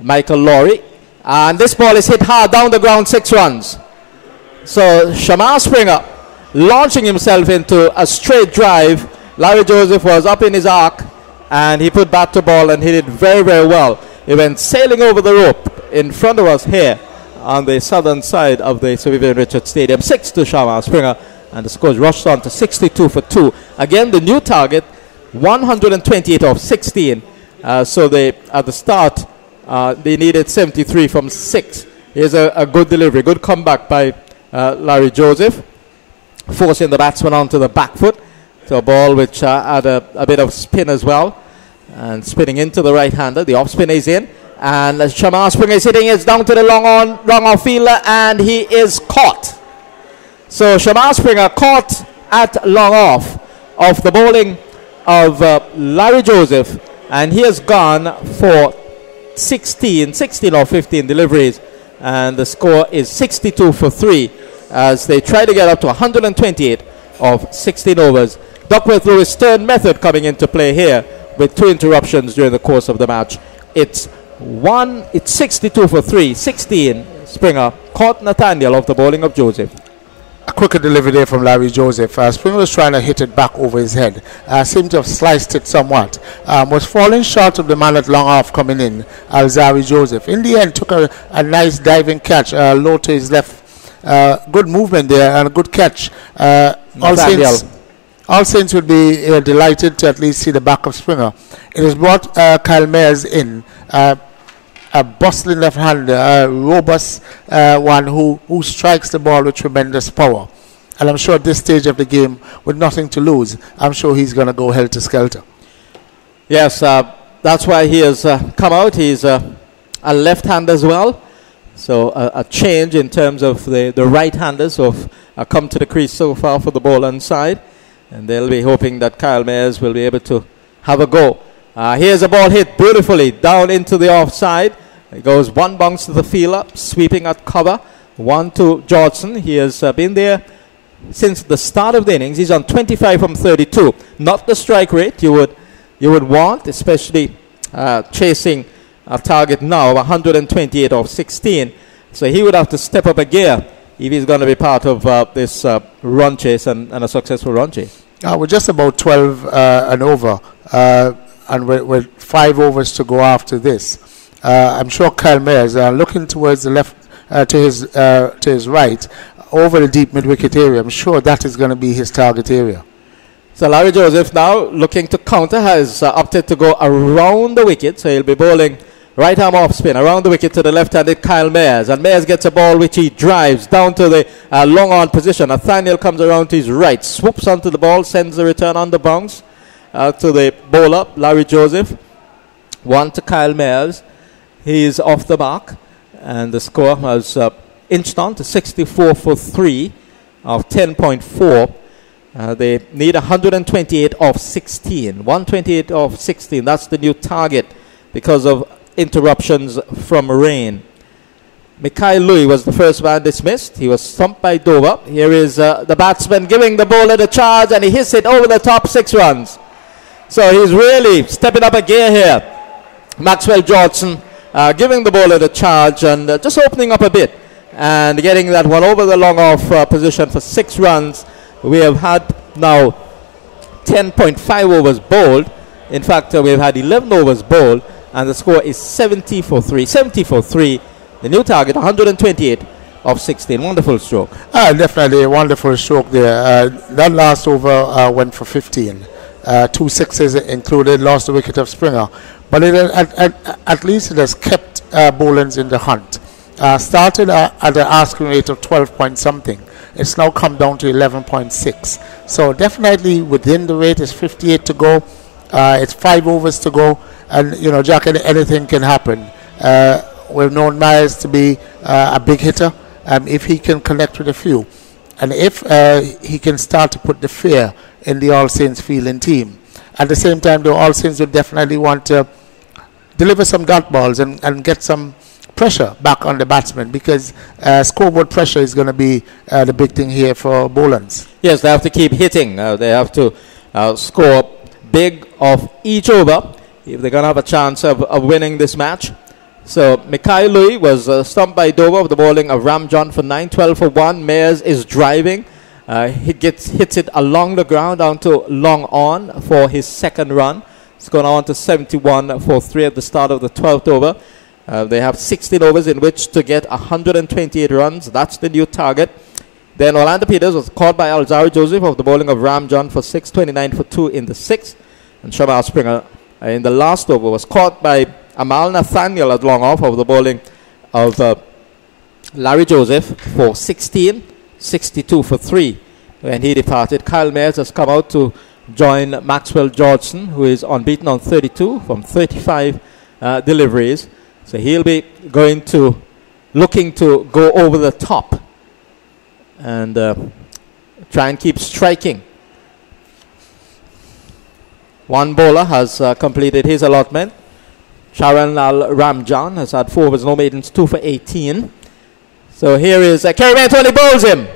Michael Laurie, and this ball is hit hard down the ground, 6 runs. So Shamar Springer launching himself into a straight drive. Larry Joseph was up in his arc, and he put bat to ball and hit it very, very well. He went sailing over the rope in front of us here on the southern side of the Sir Vivian Richards Stadium. 6 to Shamar Springer, and the score rushed on to 62-2. Again, the new target, 128 of 16. So they, at the start, they needed 73 from 6. Here's a good delivery, good comeback by Larry Joseph, forcing the batsman onto the back foot to a ball which had a bit of spin as well, and spinning into the right-hander. The off-spin is in, and Shamar Springer is hitting it down to the long-on fielder, and he is caught. So Shamar Springer caught at long-off of the bowling of Larry Joseph, and he has gone for 16 or 15 deliveries, and the score is 62-3 as they try to get up to 128 of 16 overs. Duckworth Lewis turn method coming into play here with 2 interruptions during the course of the match. It's 62-3, 16 Springer caught Nathaniel of the bowling of Joseph. A quicker delivery there from Larry Joseph. Springer was trying to hit it back over his head. Seemed to have sliced it somewhat. Was falling short of the man at long off coming in, Alzari Joseph. In the end, took a nice diving catch, low to his left. Good movement there and a good catch. All Saints would be delighted to at least see the back of Springer. It has brought Kyle Myers in. A bustling left-hander, a robust one who strikes the ball with tremendous power. And I'm sure at this stage of the game, with nothing to lose, I'm sure he's going to go helter-skelter. Yes, that's why he has come out. He's a left-hander as well. So a change in terms of the right-handers who have come to the crease so far for the Bolans side. And they'll be hoping that Kyle Myers will be able to have a go. Here's a ball hit beautifully down into the offside. It goes 1 bounce to the fielder, sweeping at cover. 1 to Georgeson. He has been there since the start of the innings. He's on 25 from 32. Not the strike rate you would want, especially chasing a target now, 128 of 16. So he would have to step up a gear if he's going to be part of this run chase and a successful run chase. We're just about 12 and over. And with 5 overs to go after this, I'm sure Kyle Myers looking towards the left, to his right, over the deep mid-wicket area. I'm sure that is going to be his target area. So Larry Joseph now looking to counter, has opted to go around the wicket, so he'll be bowling Right arm off spin around the wicket to the left-handed Kyle Mayers, and Mayers gets a ball which he drives down to the long on position. Nathaniel comes around to his right, swoops onto the ball, sends the return on the bounce to the bowler Larry Joseph. 1 to Kyle Mayers. He's off the mark, and the score has inched on to 64 for 3 of 10.4. They need 128 off 16. 128 off 16. That's the new target because of interruptions from rain. Mikhail Louis was the first man dismissed. He was stumped by Dover. Here is the batsman giving the bowler the charge, and he hits it over the top, 6 runs. So he's really stepping up a gear here. Maxwell Johnson giving the bowler the charge and just opening up a bit and getting that one over the long off position for 6 runs. We have had now 10.5 overs bowled. In fact, we've had 11 overs bowled, and the score is 70 for 3. 70 for 3. The new target, 128 of 16. Wonderful stroke. Definitely a wonderful stroke there. That last over went for 15. 2 sixes included, lost the wicket of Springer. But at least it has kept Bolans in the hunt. Started at an asking rate of 12 point something. It's now come down to 11.6. So definitely within the rate. Is 58 to go. It's 5 overs to go. And, you know, Jack, anything can happen. We've known Myers to be a big hitter if he can connect with a few. And if he can start to put the fear in the All Saints fielding team. At the same time, the All Saints would definitely want to deliver some dot balls and get some pressure back on the batsman, because scoreboard pressure is going to be the big thing here for Bolans. Yes, they have to keep hitting. They have to score big off each over if they're going to have a chance of winning this match. So Mikhail Louis was stumped by Dover with the bowling of Ramjohn for 9, 12 for 1. Mayers is driving. He hits it along the ground down to long on for his 2nd run. It's gone on to 71 for 3 at the start of the 12th over. They have 16 overs in which to get 128 runs. That's the new target. Then Orlando Peters was caught by Alzari Joseph of the bowling of Ramjohn for 6, 29 for 2 in the 6th. And Shamal Springer in the last over was caught by Amal Nathaniel at long off of the bowling of Larry Joseph for 16, 62 for 3 when he departed. Kyle Mayers has come out to join Maxwell Georgeson, who is unbeaten on 32 from 35 deliveries. So he'll be looking to go over the top and try and keep striking. One bowler has completed his allotment. Sharan Lal Ramjohn has had 4 overs, no maidens, 2 for 18. So here is Kerry Bentoni bowls him.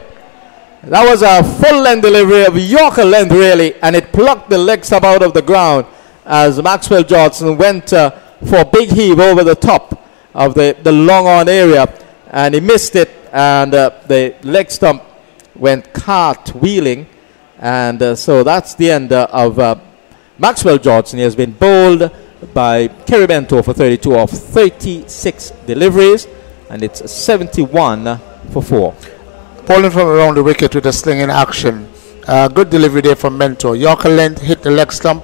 That was a full-length delivery of Yorker length, really, and it plucked the leg stump out of the ground as Maxwell Johnson went for a big heave over the top of the long-on area, and he missed it, and the leg stump went cart-wheeling, and so that's the end of Maxwell Johnson. He has been bowled by Kerry Bento for 32 off 36 deliveries, and it's 71 for 4. Bowling from around the wicket with a sling in action. Good delivery there from Mento. Yorker length hit the leg stump.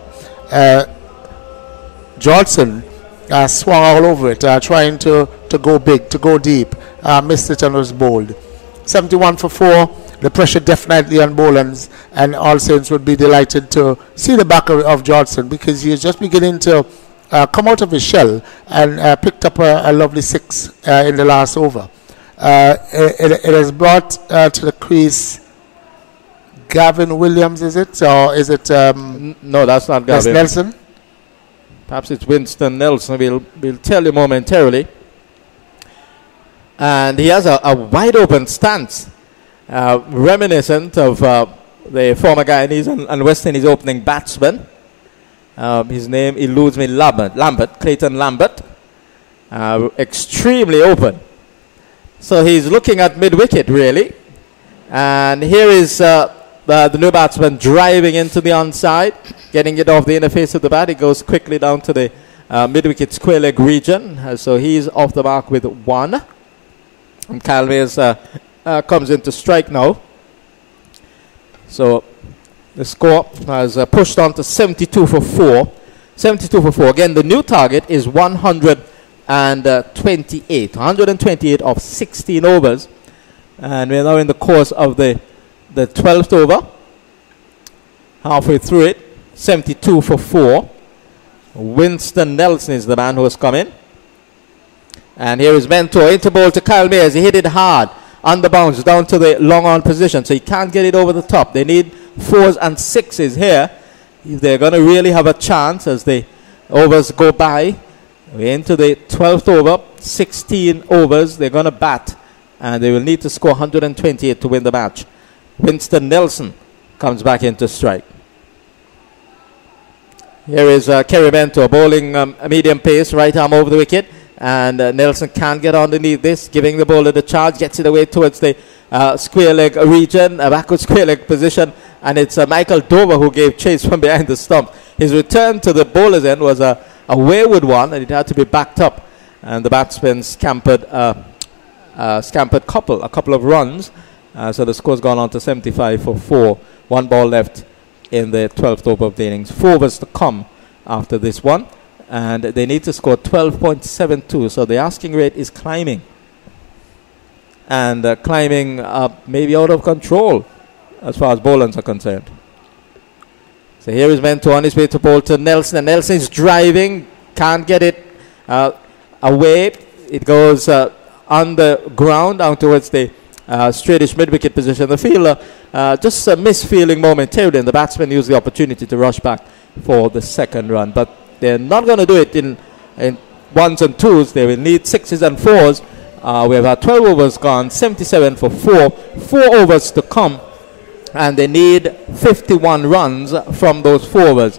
Johnson swung all over it, trying to go big, to go deep. Missed it and was bowled. 71 for 4. The pressure definitely on Bolans, and All Saints would be delighted to see the back of Johnson, because he is just beginning to come out of his shell and picked up a lovely 6 in the last over. It has brought to the crease Gavin Williams, is it? Or is it... no, that's not Gavin. That's Nelson? Perhaps it's Winston Nelson. We'll tell you momentarily. And he has a wide-open stance, reminiscent of the former Guyanese and West Indies opening batsman. His name eludes me, Clayton Lambert. Extremely open. So he's looking at mid-wicket, really. And here is the new batsman driving into the onside, getting it off the interface of the bat. He goes quickly down to the mid-wicket square leg region. So he's off the mark with 1. And Kyle Mayers comes in to strike now. So the score has pushed on to 72 for 4. 72 for 4. Again, the new target is 100 128. 128 of 16 overs. And we're now in the course of the 12th over. Halfway through it. 72 for 4. Winston Nelson is the man who has come in. And here is Mentor into ball to Kyle Mayers. He hit it hard on the bounce down to the long on position. So he can't get it over the top. They need 4s and 6s here if they're going to really have a chance as the overs go by. We're into the 12th over. 16 overs. They're going to bat. And they will need to score 128 to win the match. Winston Nelson comes back into strike. Here is Kerry Mentor bowling a medium pace, right arm over the wicket. And Nelson can't get underneath this, giving the bowler the charge, gets it away towards the square leg region, a backward square leg position. And it's Michael Dover who gave chase from behind the stump. His return to the bowler's end was a wayward one, and it had to be backed up. And the batsman scampered a couple of runs. So the score's gone on to 75 for 4. 1 ball left in the 12th over of the innings. 4 overs to come after this one. And they need to score 12.72. So the asking rate is climbing. And climbing maybe out of control as far as Bolans are concerned. So here is Mentor on his way to bowl to Nelson. And Nelson is driving. Can't get it away. It goes on the ground down towards the straightish mid-wicket position. The fielder just misfeeling momentarily, and the batsman used the opportunity to rush back for the second run. But they're not going to do it in 1s and 2s. They will need 6s and 4s. We have had 12 overs gone, 77 for 4. 4 overs to come, and they need 51 runs from those 4 overs.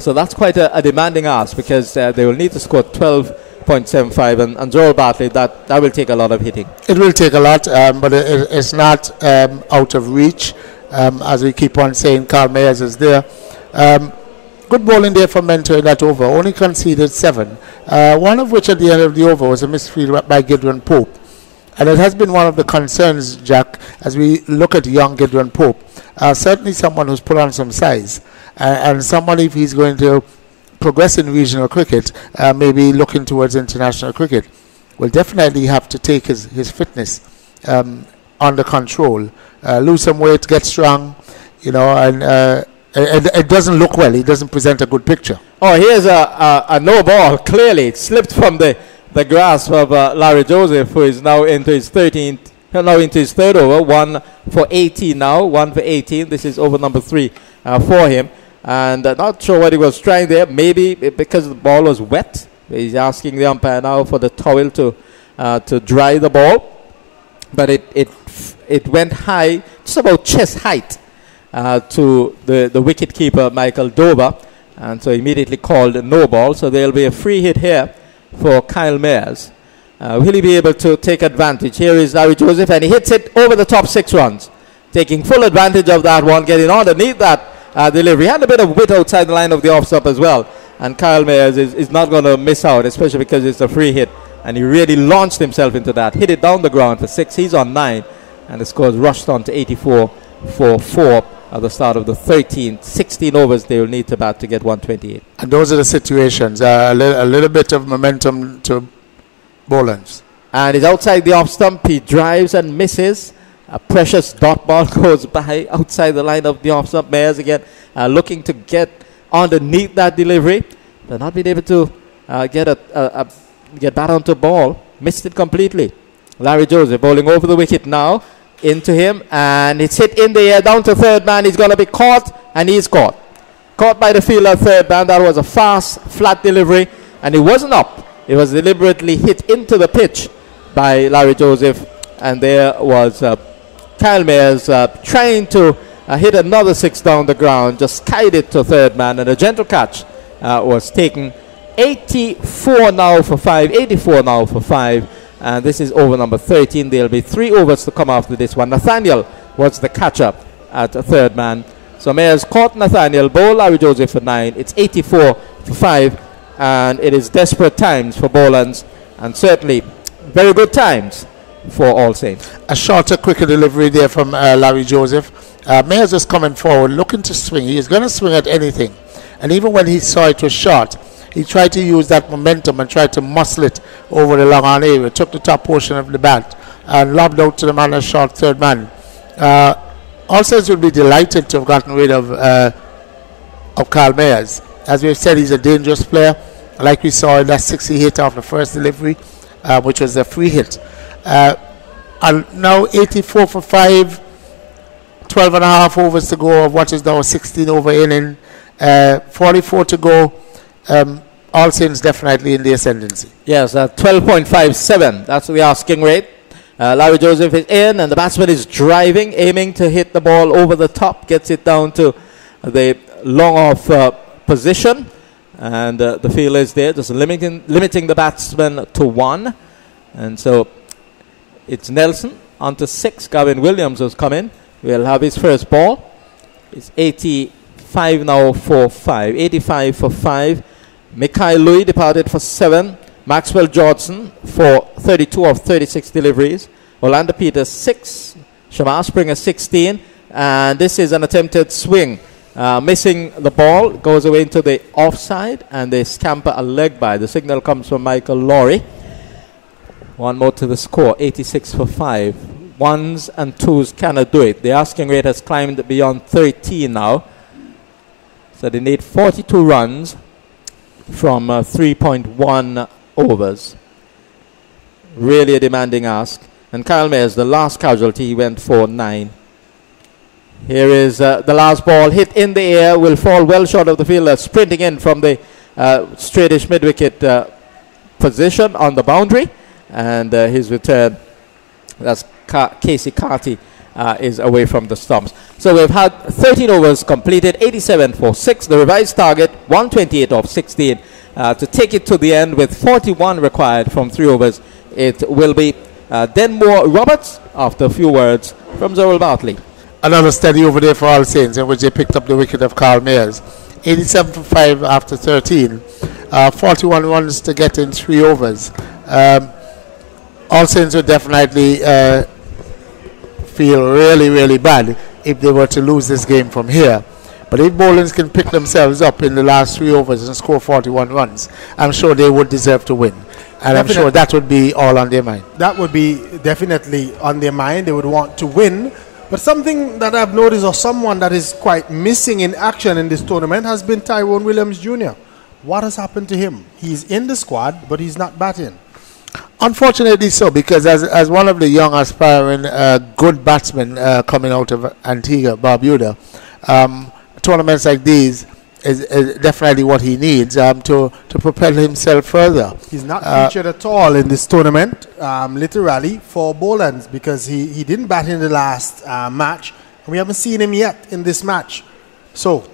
So that's quite a demanding ask, because they will need to score 12.75, and Joel Bartley, that will take a lot of hitting. It will take a lot, but it's not out of reach. As we keep on saying, Carl Mayers is there. Good bowling there for Mentor in that over. Only conceded 7. One of which at the end of the over was a misfield by Gideon Pope. And it has been one of the concerns, Jack, as we look at young Gideon Pope. Certainly someone who's put on some size. And someone, if he's going to progress in regional cricket, maybe looking towards international cricket, will definitely have to take his fitness under control. Lose some weight, get strong, and it doesn't look well. It doesn't present a good picture. Oh, here's a no ball. Clearly, it slipped from the grasp of Larry Joseph, who is now into his 3rd over. 1 for 18 now. 1 for 18. This is over number 3 for him. And not sure what he was trying there. Maybe because the ball was wet. He's asking the umpire now for the towel to dry the ball. But it went high, just about chest height, to the wicket keeper, Michael Dover. And so immediately called a no ball. So there'll be a free hit here for Kyle Mayers. Will he be able to take advantage? Here is Larry Joseph, and he hits it over the top 6 runs. Taking full advantage of that one, getting underneath that delivery. He had a bit of width outside the line of the off stump as well. And Kyle Mayers is not going to miss out, especially because it's a free hit. And he really launched himself into that. Hit it down the ground for 6. He's on 9. And the score's rushed on to 84 for 4 at the start of the 16 overs they will need to bat to get 128. And those are the situations. A little bit of momentum to Bolans. And he's outside the off stump. He drives and misses. A precious dot ball goes by outside the line of the off stump. Mayers again looking to get underneath that delivery, but not being able to get bat onto ball. Missed it completely. Larry Joseph bowling over the wicket now. Into him, and it's hit in the air down to third man. He's going to be caught, and he's caught. Caught by the fielder, third man. That was a fast, flat delivery, and it wasn't up. It was deliberately hit into the pitch by Larry Joseph, and there was Kyle Mayers trying to hit another 6 down the ground, just skied it to third man, and a gentle catch was taken. 84 now for 5, 84 now for 5. And this is over number 13. There'll be 3 overs to come after this one. Nathaniel was the catcher at third man. So Mayers caught Nathaniel, bowl Larry Joseph for 9. It's 84 for 5. And it is desperate times for Bolans. And certainly very good times for All Saints. A shorter, quicker delivery there from Larry Joseph. Mayers is coming forward, looking to swing. He is going to swing at anything. And even when he saw it was short, he tried to use that momentum and tried to muscle it over the long on area. Took the top portion of the bat and lobbed out to the man as short third man. All Saints would be delighted to have gotten rid of Kyle Mayers. As we've said, he's a dangerous player, like we saw in that 60 hit off the first delivery, which was a free hit. And now 84 for 5, 12 and a half overs to go of what is now a 16 over inning, 44 to go. All Saints definitely in the ascendancy. Yes, 12.57. That's the asking rate. Larry Joseph is in, and the batsman is driving, aiming to hit the ball over the top, gets it down to the long off position, and the field is there, just limiting the batsman to 1. And so it's Nelson on to 6. Gavin Williams has come in. We'll have his first ball. It's 85 now for 5. 85 for 5. Mikhail Louis departed for 7. Maxwell Johnson for 32 of 36 deliveries. Orlando Peters 6. Shamar Springer 16. And this is an attempted swing. Missing the ball, goes away into the offside, and they scamper a leg by. The signal comes from Michael Laurie. One more to the score, 86 for 5. Ones and twos cannot do it. The asking rate has climbed beyond 13 now. So they need 42 runs from 3.1 overs. Really a demanding ask. And Kyle Mayers, the last casualty, he went for 9. Here is the last ball, hit in the air, will fall well short of the fielder, sprinting in from the straightish mid-wicket position on the boundary. And his return, that's Casey Carty, is away from the stumps. So we've had 13 overs completed, 87 for 6. The revised target, 128 of 16. To take it to the end with 41 required from 3 overs, it will be Denmore Roberts after a few words from Zorel Bartley. Another steady over there for All Saints, in which they picked up the wicket of Carl Mayers. 87 for 5 after 13. 41 runs to get in 3 overs. All Saints would definitely feel really, really bad if they were to lose this game from here. But if Bolans can pick themselves up in the last 3 overs and score 41 runs, I'm sure they would deserve to win. And definitely, I'm sure that would be all on their mind. That would be definitely on their mind. They would want to win. But something that I've noticed, or someone that is quite missing in action in this tournament, has been Tyrone Williams Jr. What has happened to him? He's in the squad, but he's not batting. Unfortunately so, because as one of the young aspiring good batsmen coming out of Antigua, Barbuda, tournaments like these is definitely what he needs to propel himself further. He's not featured at all in this tournament, literally, for Bolans, because he didn't bat in the last match, and we haven't seen him yet in this match. So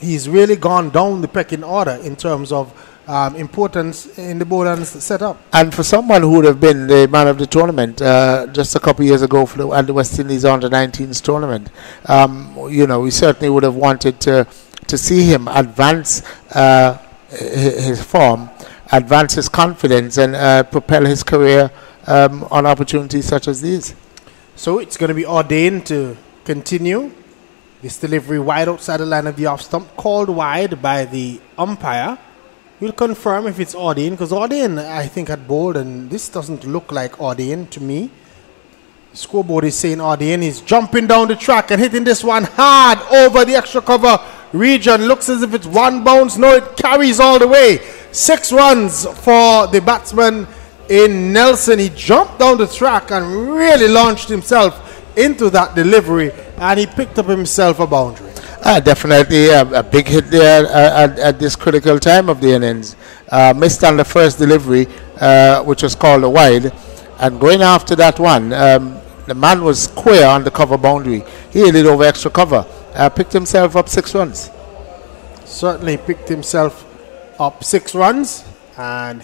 he's really gone down the pecking order in terms of importance in the Bolans setup. And for someone who would have been the man of the tournament just a couple of years ago at the West Indies Under-19s tournament, we certainly would have wanted to see him advance his form, advance his confidence, and propel his career on opportunities such as these. So it's going to be ordained to continue. This delivery wide outside the line of the off stump, called wide by the umpire. We'll confirm if it's ordained, because ordained, I think, had bowled, and this doesn't look like ordained to me. Scoreboard is saying ordained. He's jumping down the track and hitting this one hard over the extra cover region. Looks as if it's one bounce. No, it carries all the way. 6 runs for the batsman in Nelson. He jumped down the track and really launched himself into that delivery, and he picked up himself a boundary. Definitely a big hit there at this critical time of the innings. Missed on the first delivery, which was called a wide, and going after that one, the man was square on the cover boundary. He hit it over extra cover. Picked himself up 6 runs. Certainly picked himself up 6 runs, and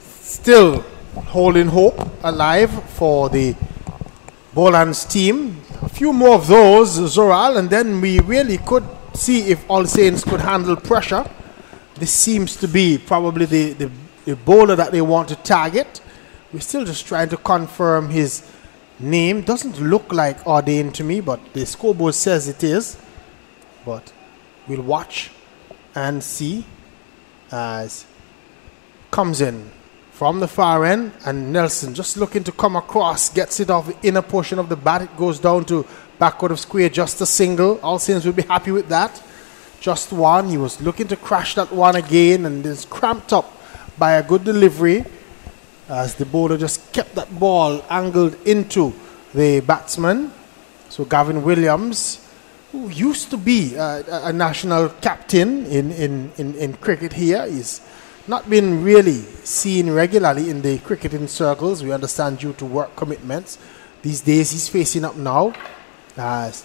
still holding hope alive for the Bolans team. A few more of those, Zoral, and then we really could see if All Saints could handle pressure. This seems to be probably the bowler that they want to target. We're still just trying to confirm his name. Doesn't look like ordained to me, but the scoreboard says it is. But we'll watch and see. as comes in from the far end, and Nelson just looking to come across, gets it off the inner portion of the bat. It goes down to backward of square, just a single. All Saints will be happy with that. Just one. He was looking to crash that one again, and is cramped up by a good delivery as the bowler just kept that ball angled into the batsman. So Gavin Williams, who used to be a national captain in cricket here, is not been really seen regularly in the cricketing circles, we understand, due to work commitments. These days he's facing up now as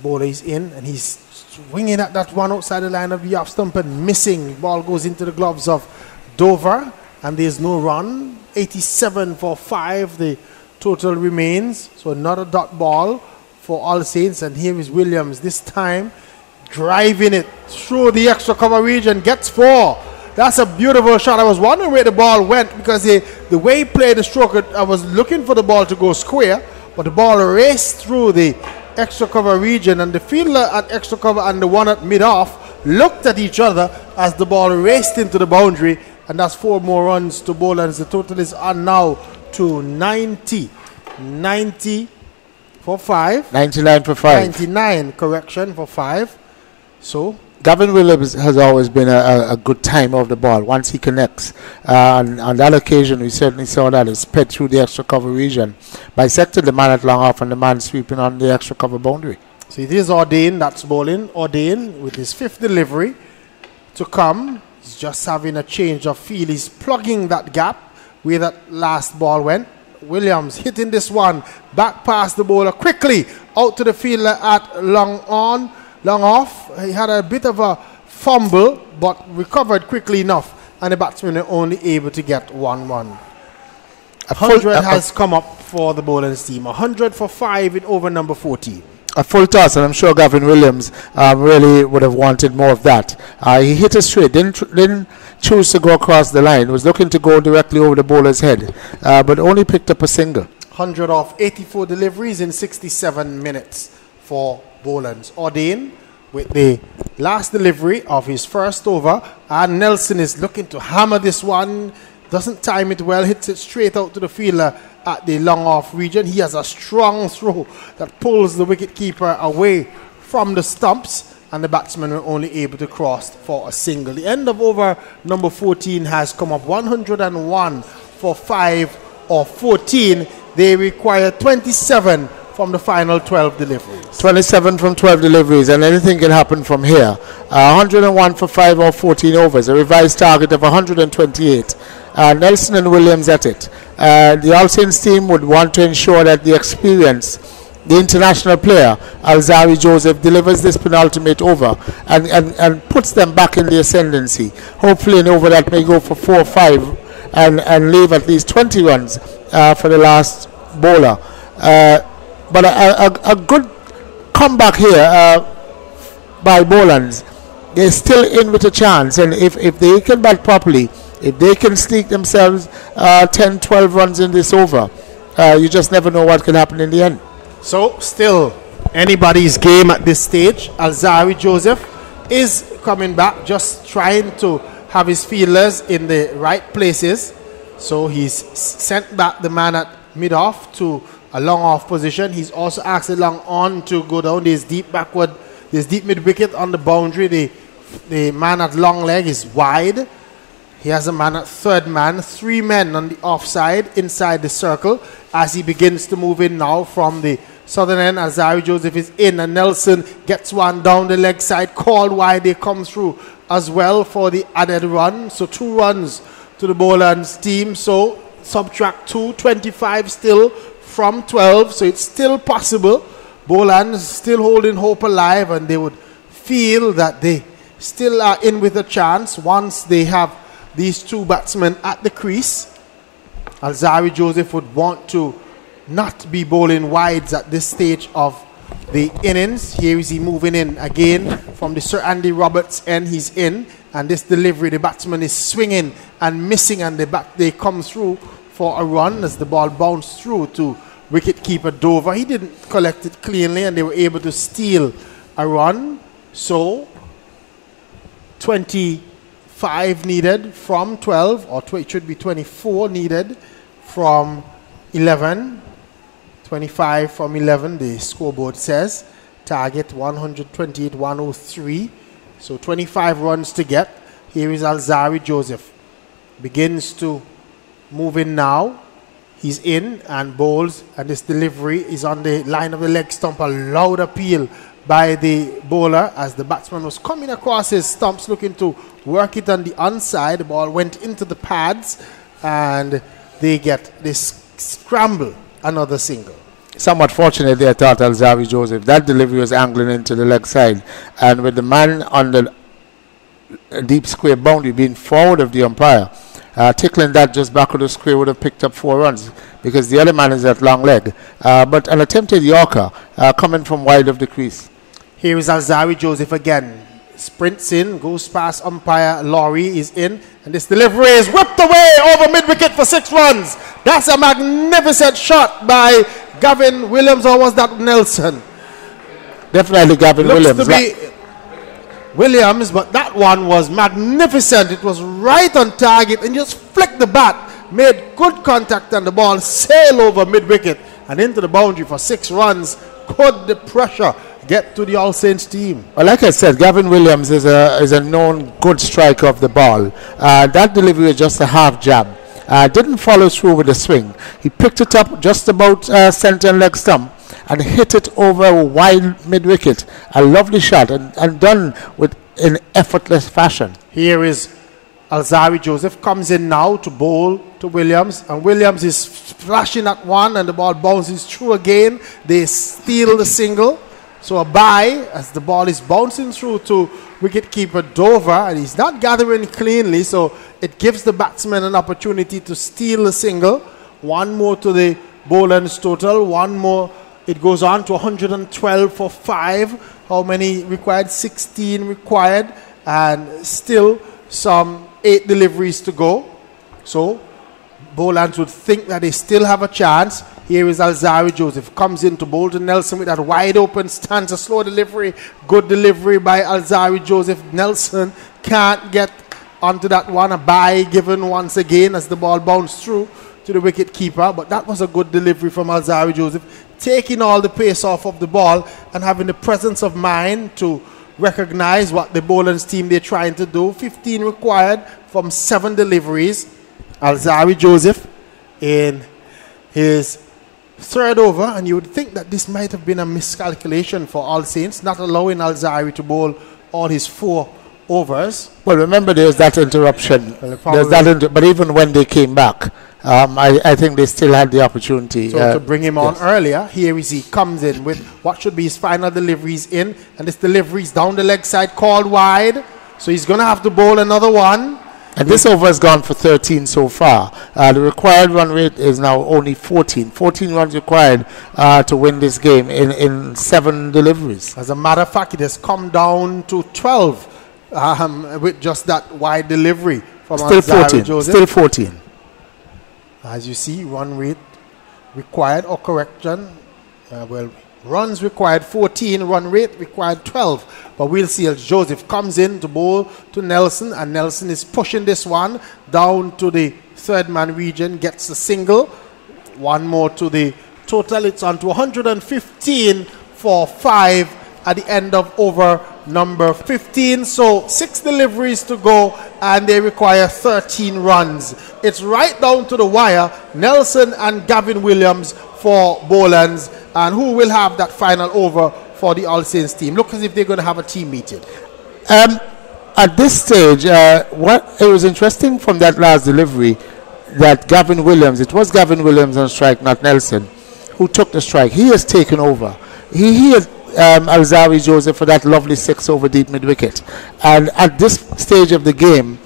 bowler is in, and he's swinging at that one outside the line of the off stump and missing. Ball goes into the gloves of Dover, and there's no run. 87 for 5 the total remains, so another dot ball for All Saints. And here is Williams, this time driving it through the extra cover region, gets 4. That's a beautiful shot. I was wondering where the ball went, because the way he played the stroke, I was looking for the ball to go square, but the ball raced through the extra cover region, and the fielder at extra cover and the one at mid-off looked at each other as the ball raced into the boundary, and that's 4 more runs to Bolans. The total is on now to 90 for 5. 99 for 5. 99, correction, for 5. So Gavin Williams has always been a good time of the ball once he connects. On that occasion, we certainly saw that. He sped through the extra cover region, bisected the man at long off and the man sweeping on the extra cover boundary. So it is Ordain that's bowling. Ordain with his 5th delivery to come. He's just having a change of feel. He's plugging that gap where that last ball went. Williams hitting this one back past the bowler quickly out to the fielder at long off. He had a bit of a fumble, but recovered quickly enough, and the batsmen were only able to get 1 run. 100 has come up for the Bolans team. 100 for 5 in over number 14. A full toss, and I'm sure Gavin Williams really would have wanted more of that. He hit it straight, didn't choose to go across the line. Was looking to go directly over the bowler's head, but only picked up a single. 100 off 84 deliveries in 67 minutes for Bolans. Ordain with the last delivery of his first over, and Nelson is looking to hammer this one. Doesn't time it well, hits it straight out to the fielder at the long off region. He has a strong throw that pulls the wicketkeeper away from the stumps, and the batsmen were only able to cross for a single. The end of over number 14 has come up. 101 for 5 or 14. They require 27 from the final 12 deliveries. 27 from 12 deliveries, and anything can happen from here. 101 for 5 or 14 overs, a revised target of 128. Nelson and Williams at it. The All Saints team would want to ensure that the experience, the international player, Alzari Joseph, delivers this penultimate over and puts them back in the ascendancy. Hopefully an over that may go for 4 or 5 and leave at least 20 runs for the last bowler. But a good comeback here by Bolans. They're still in with a chance, and if they can bat properly, if they can sneak themselves 10, 12 runs in this over, you just never know what can happen in the end. So still anybody's game at this stage. Alzari Joseph is coming back, just trying to have his fielders in the right places. So he's sent back the man at mid-off to a long off position. He's also asked the long on to go down. There's deep backward, there's deep mid wicket on the boundary. The man at long leg is wide. He has a man at third man, 3 men on the offside inside the circle as he begins to move in now from the southern end. Alzari Joseph is in, and Nelson gets one down the leg side, called wide. They come through as well for the added run. So 2 runs to the Bolans team. So subtract 2, 25 still from 12. So it's still possible. Bolans still holding hope alive, and they would feel that they still are in with a chance once they have these 2 batsmen at the crease. Alzari Joseph would want to not be bowling wides at this stage of the innings. Here is he moving in again from the Sir Andy Roberts end. He's in, and this delivery, the batsman is swinging and missing, and they come through for a run as the ball bounced through to wicketkeeper Dover. He didn't collect it cleanly, and they were able to steal a run. So 25 5 needed from 12, or it should be 24 needed from 11. 25 from 11, the scoreboard says. Target 128-103. So 25 runs to get. Here is Alzari Joseph. Begins to move in now. He's in and bowls, and this delivery is on the line of the leg stump. A loud appeal by the bowler as the batsman was coming across his stumps looking to work it on the onside. The ball went into the pads and they get this scramble, another single. Somewhat fortunate there, thought Alzari Joseph. That delivery was angling into the leg side, and with the man on the deep square boundary being forward of the umpire, tickling that just back of the square would have picked up 4 runs because the other man is at long leg. But an attempted Yorker coming from wide of the crease. Here is Alzari Joseph again. Sprints in, goes past umpire Laurie, is in, and this delivery is whipped away over mid-wicket for 6 runs. That's a magnificent shot by Gavin Williams, or was that Nelson? Definitely Gavin Looks Williams. to be Williams, but that one was magnificent. It was right on target and just flicked the bat, made good contact, and the ball sailed over mid-wicket and into the boundary for 6 runs. Could the pressure get to the All Saints team? Well, like I said, Gavin Williams is a known good striker of the ball. That delivery was just a half jab. Didn't follow through with the swing. He picked it up just about centre and leg stump and hit it over wide mid-wicket. A lovely shot and done with in effortless fashion. Here is Alzari Joseph, comes in now to bowl to Williams, and Williams is flashing at one and the ball bounces through again. They steal the single. So a bye as the ball is bouncing through to wicketkeeper Dover, and he's not gathering cleanly, so it gives the batsman an opportunity to steal the single. 1 more to the Bolans total, 1 more. It goes on to 112 for 5. How many required? 16 required, and still some 8 deliveries to go. So Bolans would think that they still have a chance. Here is Alzari Joseph, comes in to bowl to Nelson with that wide open stance, a slow delivery, good delivery by Alzari Joseph. Nelson can't get onto that one. A bye given once again as the ball bounced through to the wicket keeper, but that was a good delivery from Alzari Joseph, taking all the pace off of the ball and having the presence of mind to recognize what the Bolans team they're trying to do. 15 required from 7 deliveries. Alzari Joseph in his 3rd over, and you would think that this might have been a miscalculation for All Saints, not allowing Alzari to bowl all his 4 overs. Well, remember there was that interruption. But even when they came back, I think they still had the opportunity. So to bring him on earlier, here is he comes in with what should be his final deliveries in, and this delivery is down the leg side, called wide. So he's going to have to bowl another one. And this over has gone for 13 so far. The required run rate is now only 14. 14 runs required to win this game in 7 deliveries. As a matter of fact, it has come down to 12 with just that wide delivery from Still Alzari 14. Joseph. Still 14. As you see, run rate required or correction. Runs required 14, run rate required 12. But we'll see as Joseph comes in to bowl to Nelson, and Nelson is pushing this one down to the 3rd man region, gets the single. 1 more to the total. It's on to 115 for 5 at the end of over number 15. So 6 deliveries to go, and they require 13 runs. It's right down to the wire. Nelson and Gavin Williams for Bolans, and who will have that final over for the All Saints team? Look as if they're going to have a team meeting. At this stage, what it was interesting from that last delivery that Gavin Williams, it was Gavin Williams on strike, not Nelson, who took the strike. He has taken over. He has Alzari Joseph for that lovely 6 over deep mid-wicket. And at this stage of the game,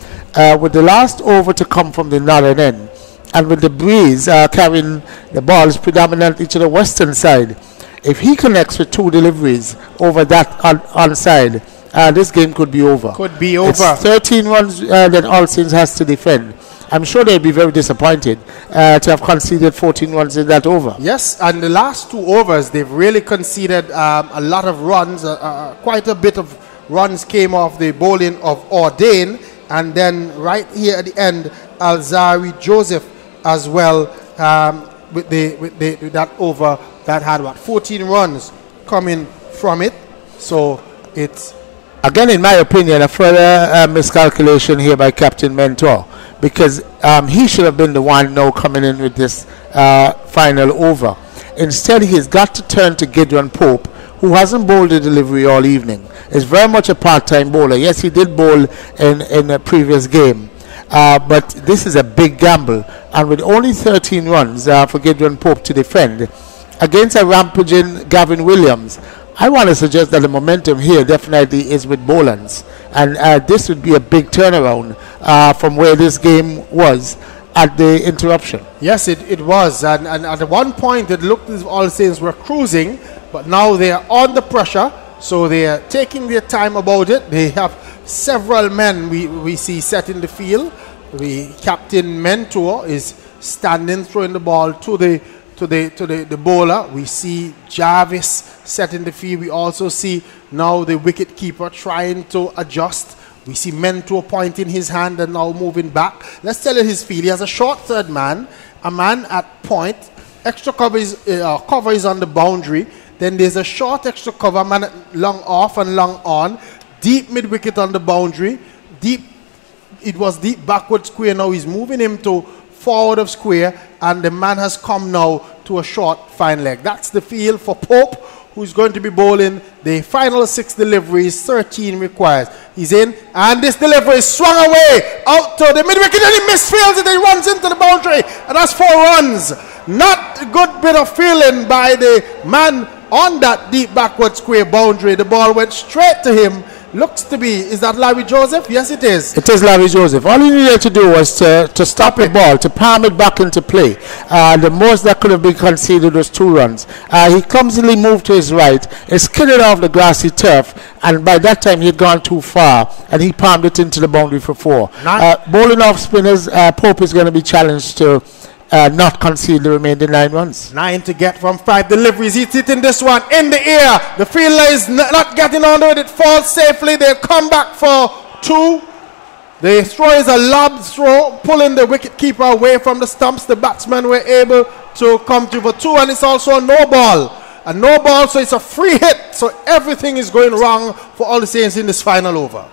with the last over to come from the northern end, and with the breeze carrying the balls predominantly to the western side, if he connects with 2 deliveries over that onside, this game could be over. Could be over. It's 13 runs that All Saints has to defend. I'm sure they'll be very disappointed to have conceded 14 runs in that over. Yes, and the last 2 overs, they've really conceded a lot of runs. Quite a bit of runs came off the bowling of Ordain, And then right here at the end, Alzari Joseph as well with that over that had 14 runs coming from it. So it's again, in my opinion, a further miscalculation here by Captain Mentor, because he should have been the one now coming in with this final over. Instead, he's got to turn to Gideon Pope, who hasn't bowled a delivery all evening. Is very much a part-time bowler. Yes, he did bowl in a previous game, but this is a big gamble. And with only 13 runs for Gideon Pope to defend against a rampaging Gavin Williams, I want to suggest that the momentum here definitely is with Bolans. And this would be a big turnaround from where this game was at the interruption. Yes, it was. And at one point, it looked as if All Saints were cruising, but now they are under pressure. So they are taking their time about it. They have several men we see set in the field. The Captain Mentor is standing, throwing the ball to the bowler. We see Jarvis set in the field. We also see now the wicket keeper trying to adjust. We see Mentor pointing his hand and now moving back. Let's tell you his field. He has a short third man, a man at point. Extra cover is on the boundary. Then there's a short extra cover, man long off and long on. Deep mid wicket on the boundary. It was deep backward square. Now he's moving him to forward of square, and the man has come now to a short fine leg. That's the field for Pope, who's going to be bowling the final 6 deliveries, 13 requires. He's in, and this delivery is swung away out to the mid wicket, and he misfields it. He runs into the boundary, and that's 4 runs. Not a good bit of feeling by the man on that deep backward square boundary. The ball went straight to him. Looks to be, is that Larry Joseph? Yes, it is. It is Larry Joseph. All he needed to do was to stop the ball, to palm it back into play. The most that could have been conceded was 2 runs. He clumsily moved to his right, skidded off the grassy turf, and by that time he had gone too far, and he palmed it into the boundary for 4. Bowling off spinners, Pope is going to be challenged to not concede the remaining 9 runs. 9 to get from 5 deliveries. He's hitting this one in the air. The fielder is not getting on with it. Falls safely. They'll come back for 2. The throw is a lob throw, pulling the wicket keeper away from the stumps. The batsmen were able to come through for 2, and it's also a no ball. A no ball, so it's a free hit. So everything is going wrong for All Saints in this final over.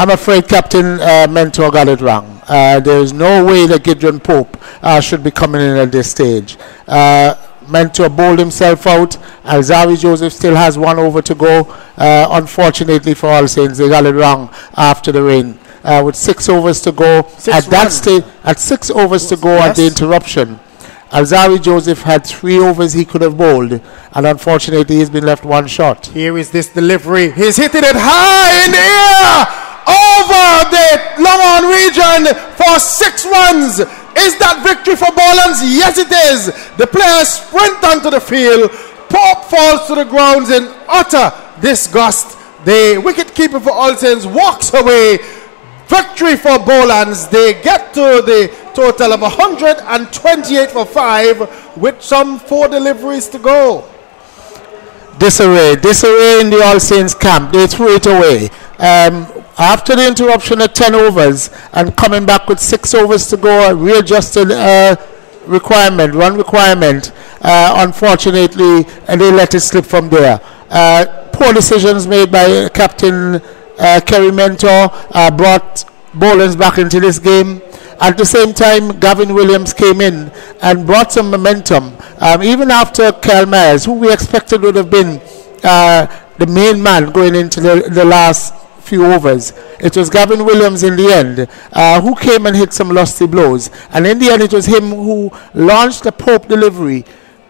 I'm afraid Captain Mentor got it wrong. There is no way that Gideon Pope should be coming in at this stage. Mentor bowled himself out. Alzari Joseph still has 1 over to go. Unfortunately for All Saints, they got it wrong after the rain. With 6 overs to go, at 6 overs to go at the interruption, Alzari Joseph had 3 overs he could have bowled, and unfortunately he's been left 1 shot. Here is this delivery. He's hitting it high in the air over the long on region for 6 runs. Is that victory for Bolans? Yes, it is. The players sprint onto the field. Pope falls to the ground in utter disgust. The wicketkeeper for All Saints walks away. Victory for Bolans. They get to the total of 128 for 5 with some 4 deliveries to go. Disarray in the All Saints camp. They threw it away. After the interruption at 10 overs and coming back with 6 overs to go, a readjusted run requirement, unfortunately, and they let it slip from there. Poor decisions made by Captain Kerry Mentor brought Bolans back into this game. At the same time, Gavin Williams came in and brought some momentum. Even after Kyle Myers, who we expected would have been the main man going into the last few overs, it was Gavin Williams in the end who came and hit some lusty blows. And in the end, it was him who launched the Pope delivery.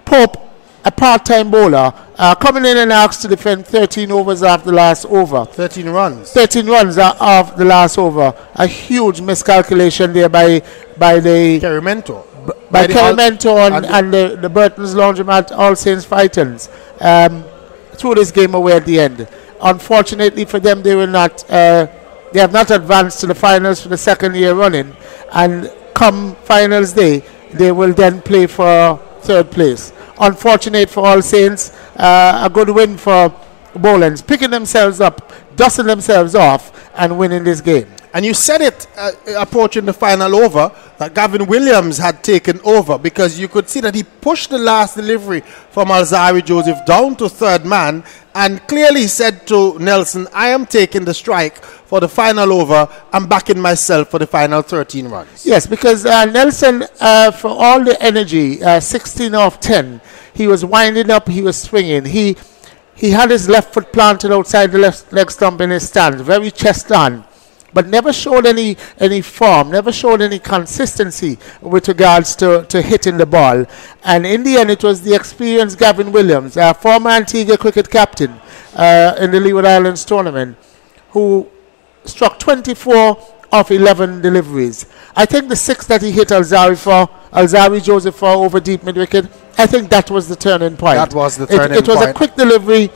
Pope, a part-time bowler, coming in and asked to defend 13 overs after the last over. 13 runs. 13 runs off the last over. A huge miscalculation there by the Kerry Mentor. By Kerry Mentor and the Burton's Laundromat All Saints Fighters threw this game away at the end. Unfortunately for them, they have not advanced to the finals for the 2nd year running, and come finals day, they will then play for 3rd place. Unfortunate for All Saints, a good win for Bolans, picking themselves up, dusting themselves off, and winning this game. And you said it approaching the final over that Gavin Williams had taken over, because you could see that he pushed the last delivery from Alzari Joseph down to third man and clearly said to Nelson, I am taking the strike for the final over. I'm backing myself for the final 13 runs. Yes, because Nelson, for all the energy, 16 off 10, he was winding up, he was swinging. He had his left foot planted outside the left leg stump in his stance, very chest on, but never showed any form, never showed any consistency with regards to hitting the ball. And in the end, it was the experienced Gavin Williams, former Antigua cricket captain in the Leeward Islands tournament, who struck 24 of 11 deliveries. I think the 6 that he hit Alzari Joseph for over deep mid-wicket, I think that was the turning point. That was the turning point. It was a quick delivery,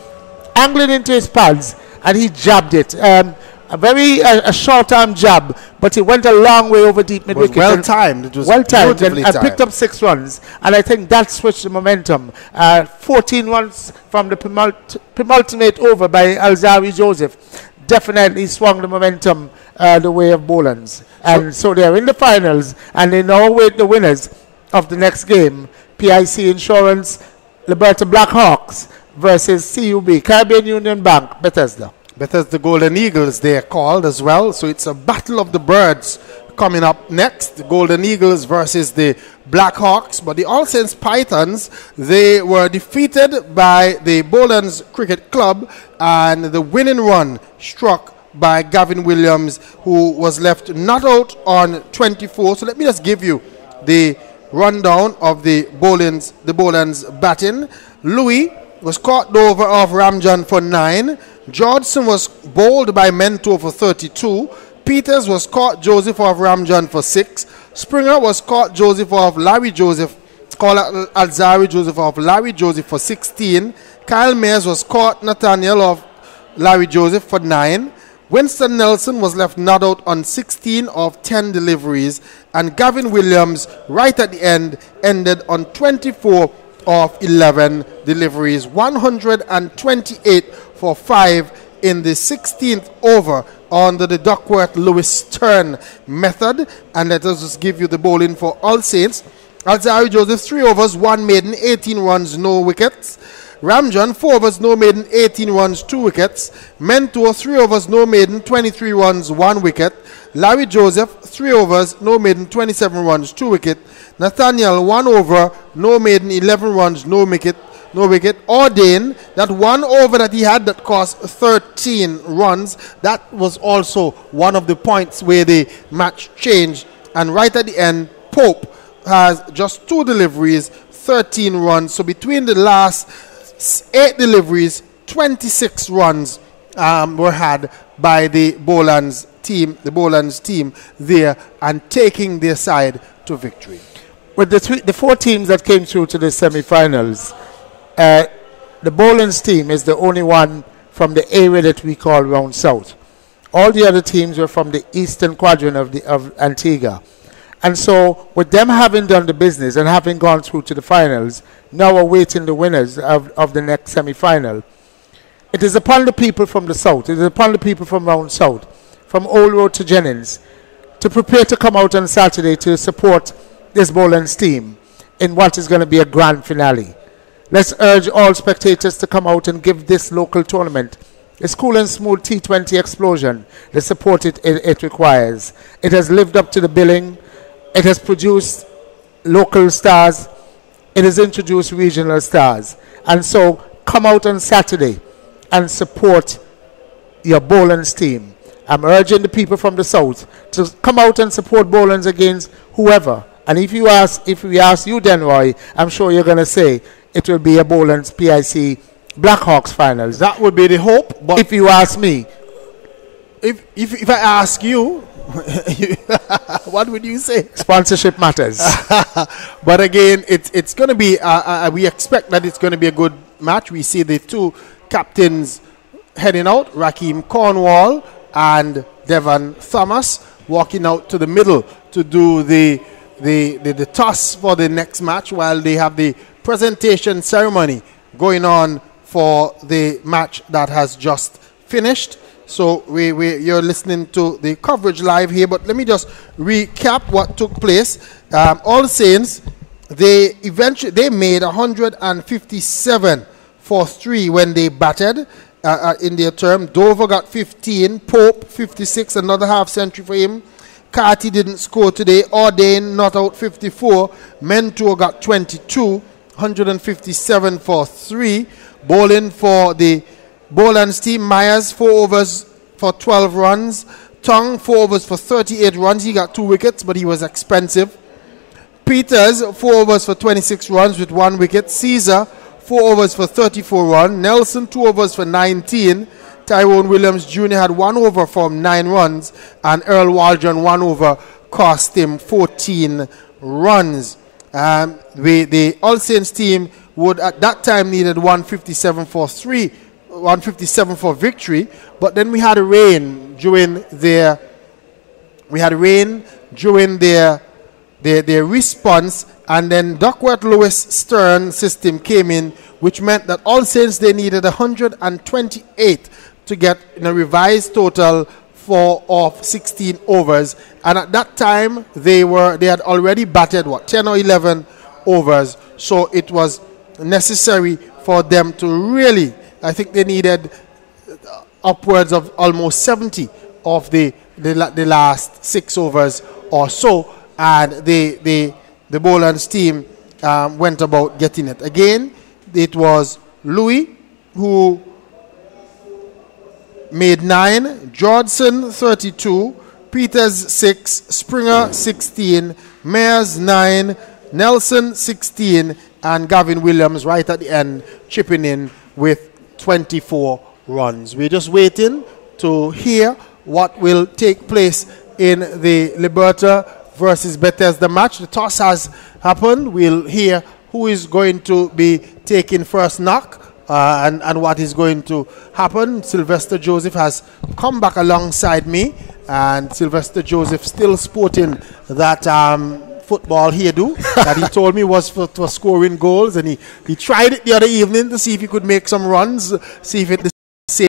angling into his pads, and he jabbed it. A short-arm jab, but it went a long way over deep mid-wicket. Well timed. It was well timed. beautifully And timed. picked up 6 runs, and I think that switched the momentum. 14 runs from the penultimate over by Alzari Joseph definitely swung the momentum the way of Bolans. And so they're in the finals, and they now await the winners of the next game. PIC Insurance, Liberta Blackhawks versus CUB, Caribbean Union Bank, Bethesda. Bethesda Golden Eagles, they are called as well. So it's a battle of the birds coming up next. The Golden Eagles versus the Blackhawks. But the All Saints Pythons, they were defeated by the Bolans Cricket Club, and the winning run struck by Gavin Williams, who was left not out on 24. So let me just give you the rundown of the Bolans batting. Louis was caught over of Ramjan for 9. Georgeson was bowled by Mento for 32. Peters was caught Joseph of Ramjan for 6. Springer was caught Joseph of Larry Joseph, called Alzari Joseph of Larry Joseph for 16. Kyle Mayers was caught Nathaniel of Larry Joseph for 9. Winston Nelson was left not out on 16 of 10 deliveries. And Gavin Williams, right at the end, ended on 24 of 11 deliveries. 128 for 5 in the 16th over under the Duckworth-Lewis-Stern method. And let us just give you the bowling for All Saints. Alzari Joseph, 3 overs, 1 maiden, 18 runs, no wickets. Ramjan, 4 overs, no maiden, 18 runs, 2 wickets. Mentor, 3 overs, no maiden, 23 runs, 1 wicket. Larry Joseph, 3 overs, no maiden, 27 runs, 2 wicket. Nathaniel, 1 over, no maiden, 11 runs, no wicket. Ordain, that 1 over that he had that cost 13 runs, that was also one of the points where the match changed. And right at the end, Pope has just 2 deliveries, 13 runs. So between the last 8 deliveries, 26 runs were had by the Bolans team there, and taking their side to victory. With the 4 teams that came through to the semi-finals, the Bolans team is the only one from the area that we call round south. All the other teams were from the eastern quadrant of Antigua. And so with them having done the business and having gone through to the finals, now awaiting the winners of the next semi-final, it is upon the people from the south, it is upon the people from round south, from Old Road to Jennings, to prepare to come out on Saturday to support this Bolans team in what is going to be a grand finale. Let's urge all spectators to come out and give this local tournament a cool and smooth T20 explosion, the support it requires. It has lived up to the billing. It has produced local stars. It has introduced regional stars. And so come out on Saturday and support your Bolans team. I'm urging the people from the south to come out and support Bolans against whoever. And if we ask you, Denroy, I'm sure you're going to say it will be a Bolans PIC Blackhawks finals. That would be the hope. But if you ask me, if I ask you, what would you say? Sponsorship matters. But again, it's going to be. We expect that it's going to be a good match. We see the 2 captains heading out: Raheem Cornwall and Devon Thomas, walking out to the middle to do the toss for the next match, while they have the presentation ceremony going on for the match that has just finished. So you're listening to the coverage live here, but let me just recap what took place. All Saints, they made 157 for 3 when they batted in their term. Dover got 15, Pope 56, another half century for him. Carty didn't score today. Ordain not out 54. Mentor got 22, 157 for 3. Bowling for the Bolans team, Myers 4 overs for 12 runs. Tong 4 overs for 38 runs. He got 2 wickets, but he was expensive. Peters 4 overs for 26 runs with 1 wicket. Caesar 4 overs for 34 runs. Nelson 2 overs for 19. Tyrone Williams Jr. had 1 over for 9 runs. And Earl Waldron 1 over cost him 14 runs. The All Saints team would at that time needed 157 for 3, 157 for victory. But then we had rain during their response, and then Duckworth Lewis Stern system came in, which meant that All Saints they needed 128 to get in a revised total of 16 overs, and at that time they had already batted 10 or 11 overs, so it was necessary for them to really, I think they needed upwards of almost 70 of the last 6 overs or so, and the Bolans team went about getting it. Again, it was Louis who made 9, Jordson 32, Peters 6, Springer 16, Mayers 9, Nelson 16, and Gavin Williams right at the end chipping in with 24 runs. We're just waiting to hear what will take place in the Liberta versus Bethesda match. The toss has happened. We'll hear who is going to be taking first knock and what is going to happen. Sylvester Joseph has come back alongside me, and Sylvester Joseph still sporting that football hairdo that he told me was for scoring goals, and he tried it the other evening to see if he could make some runs, see if the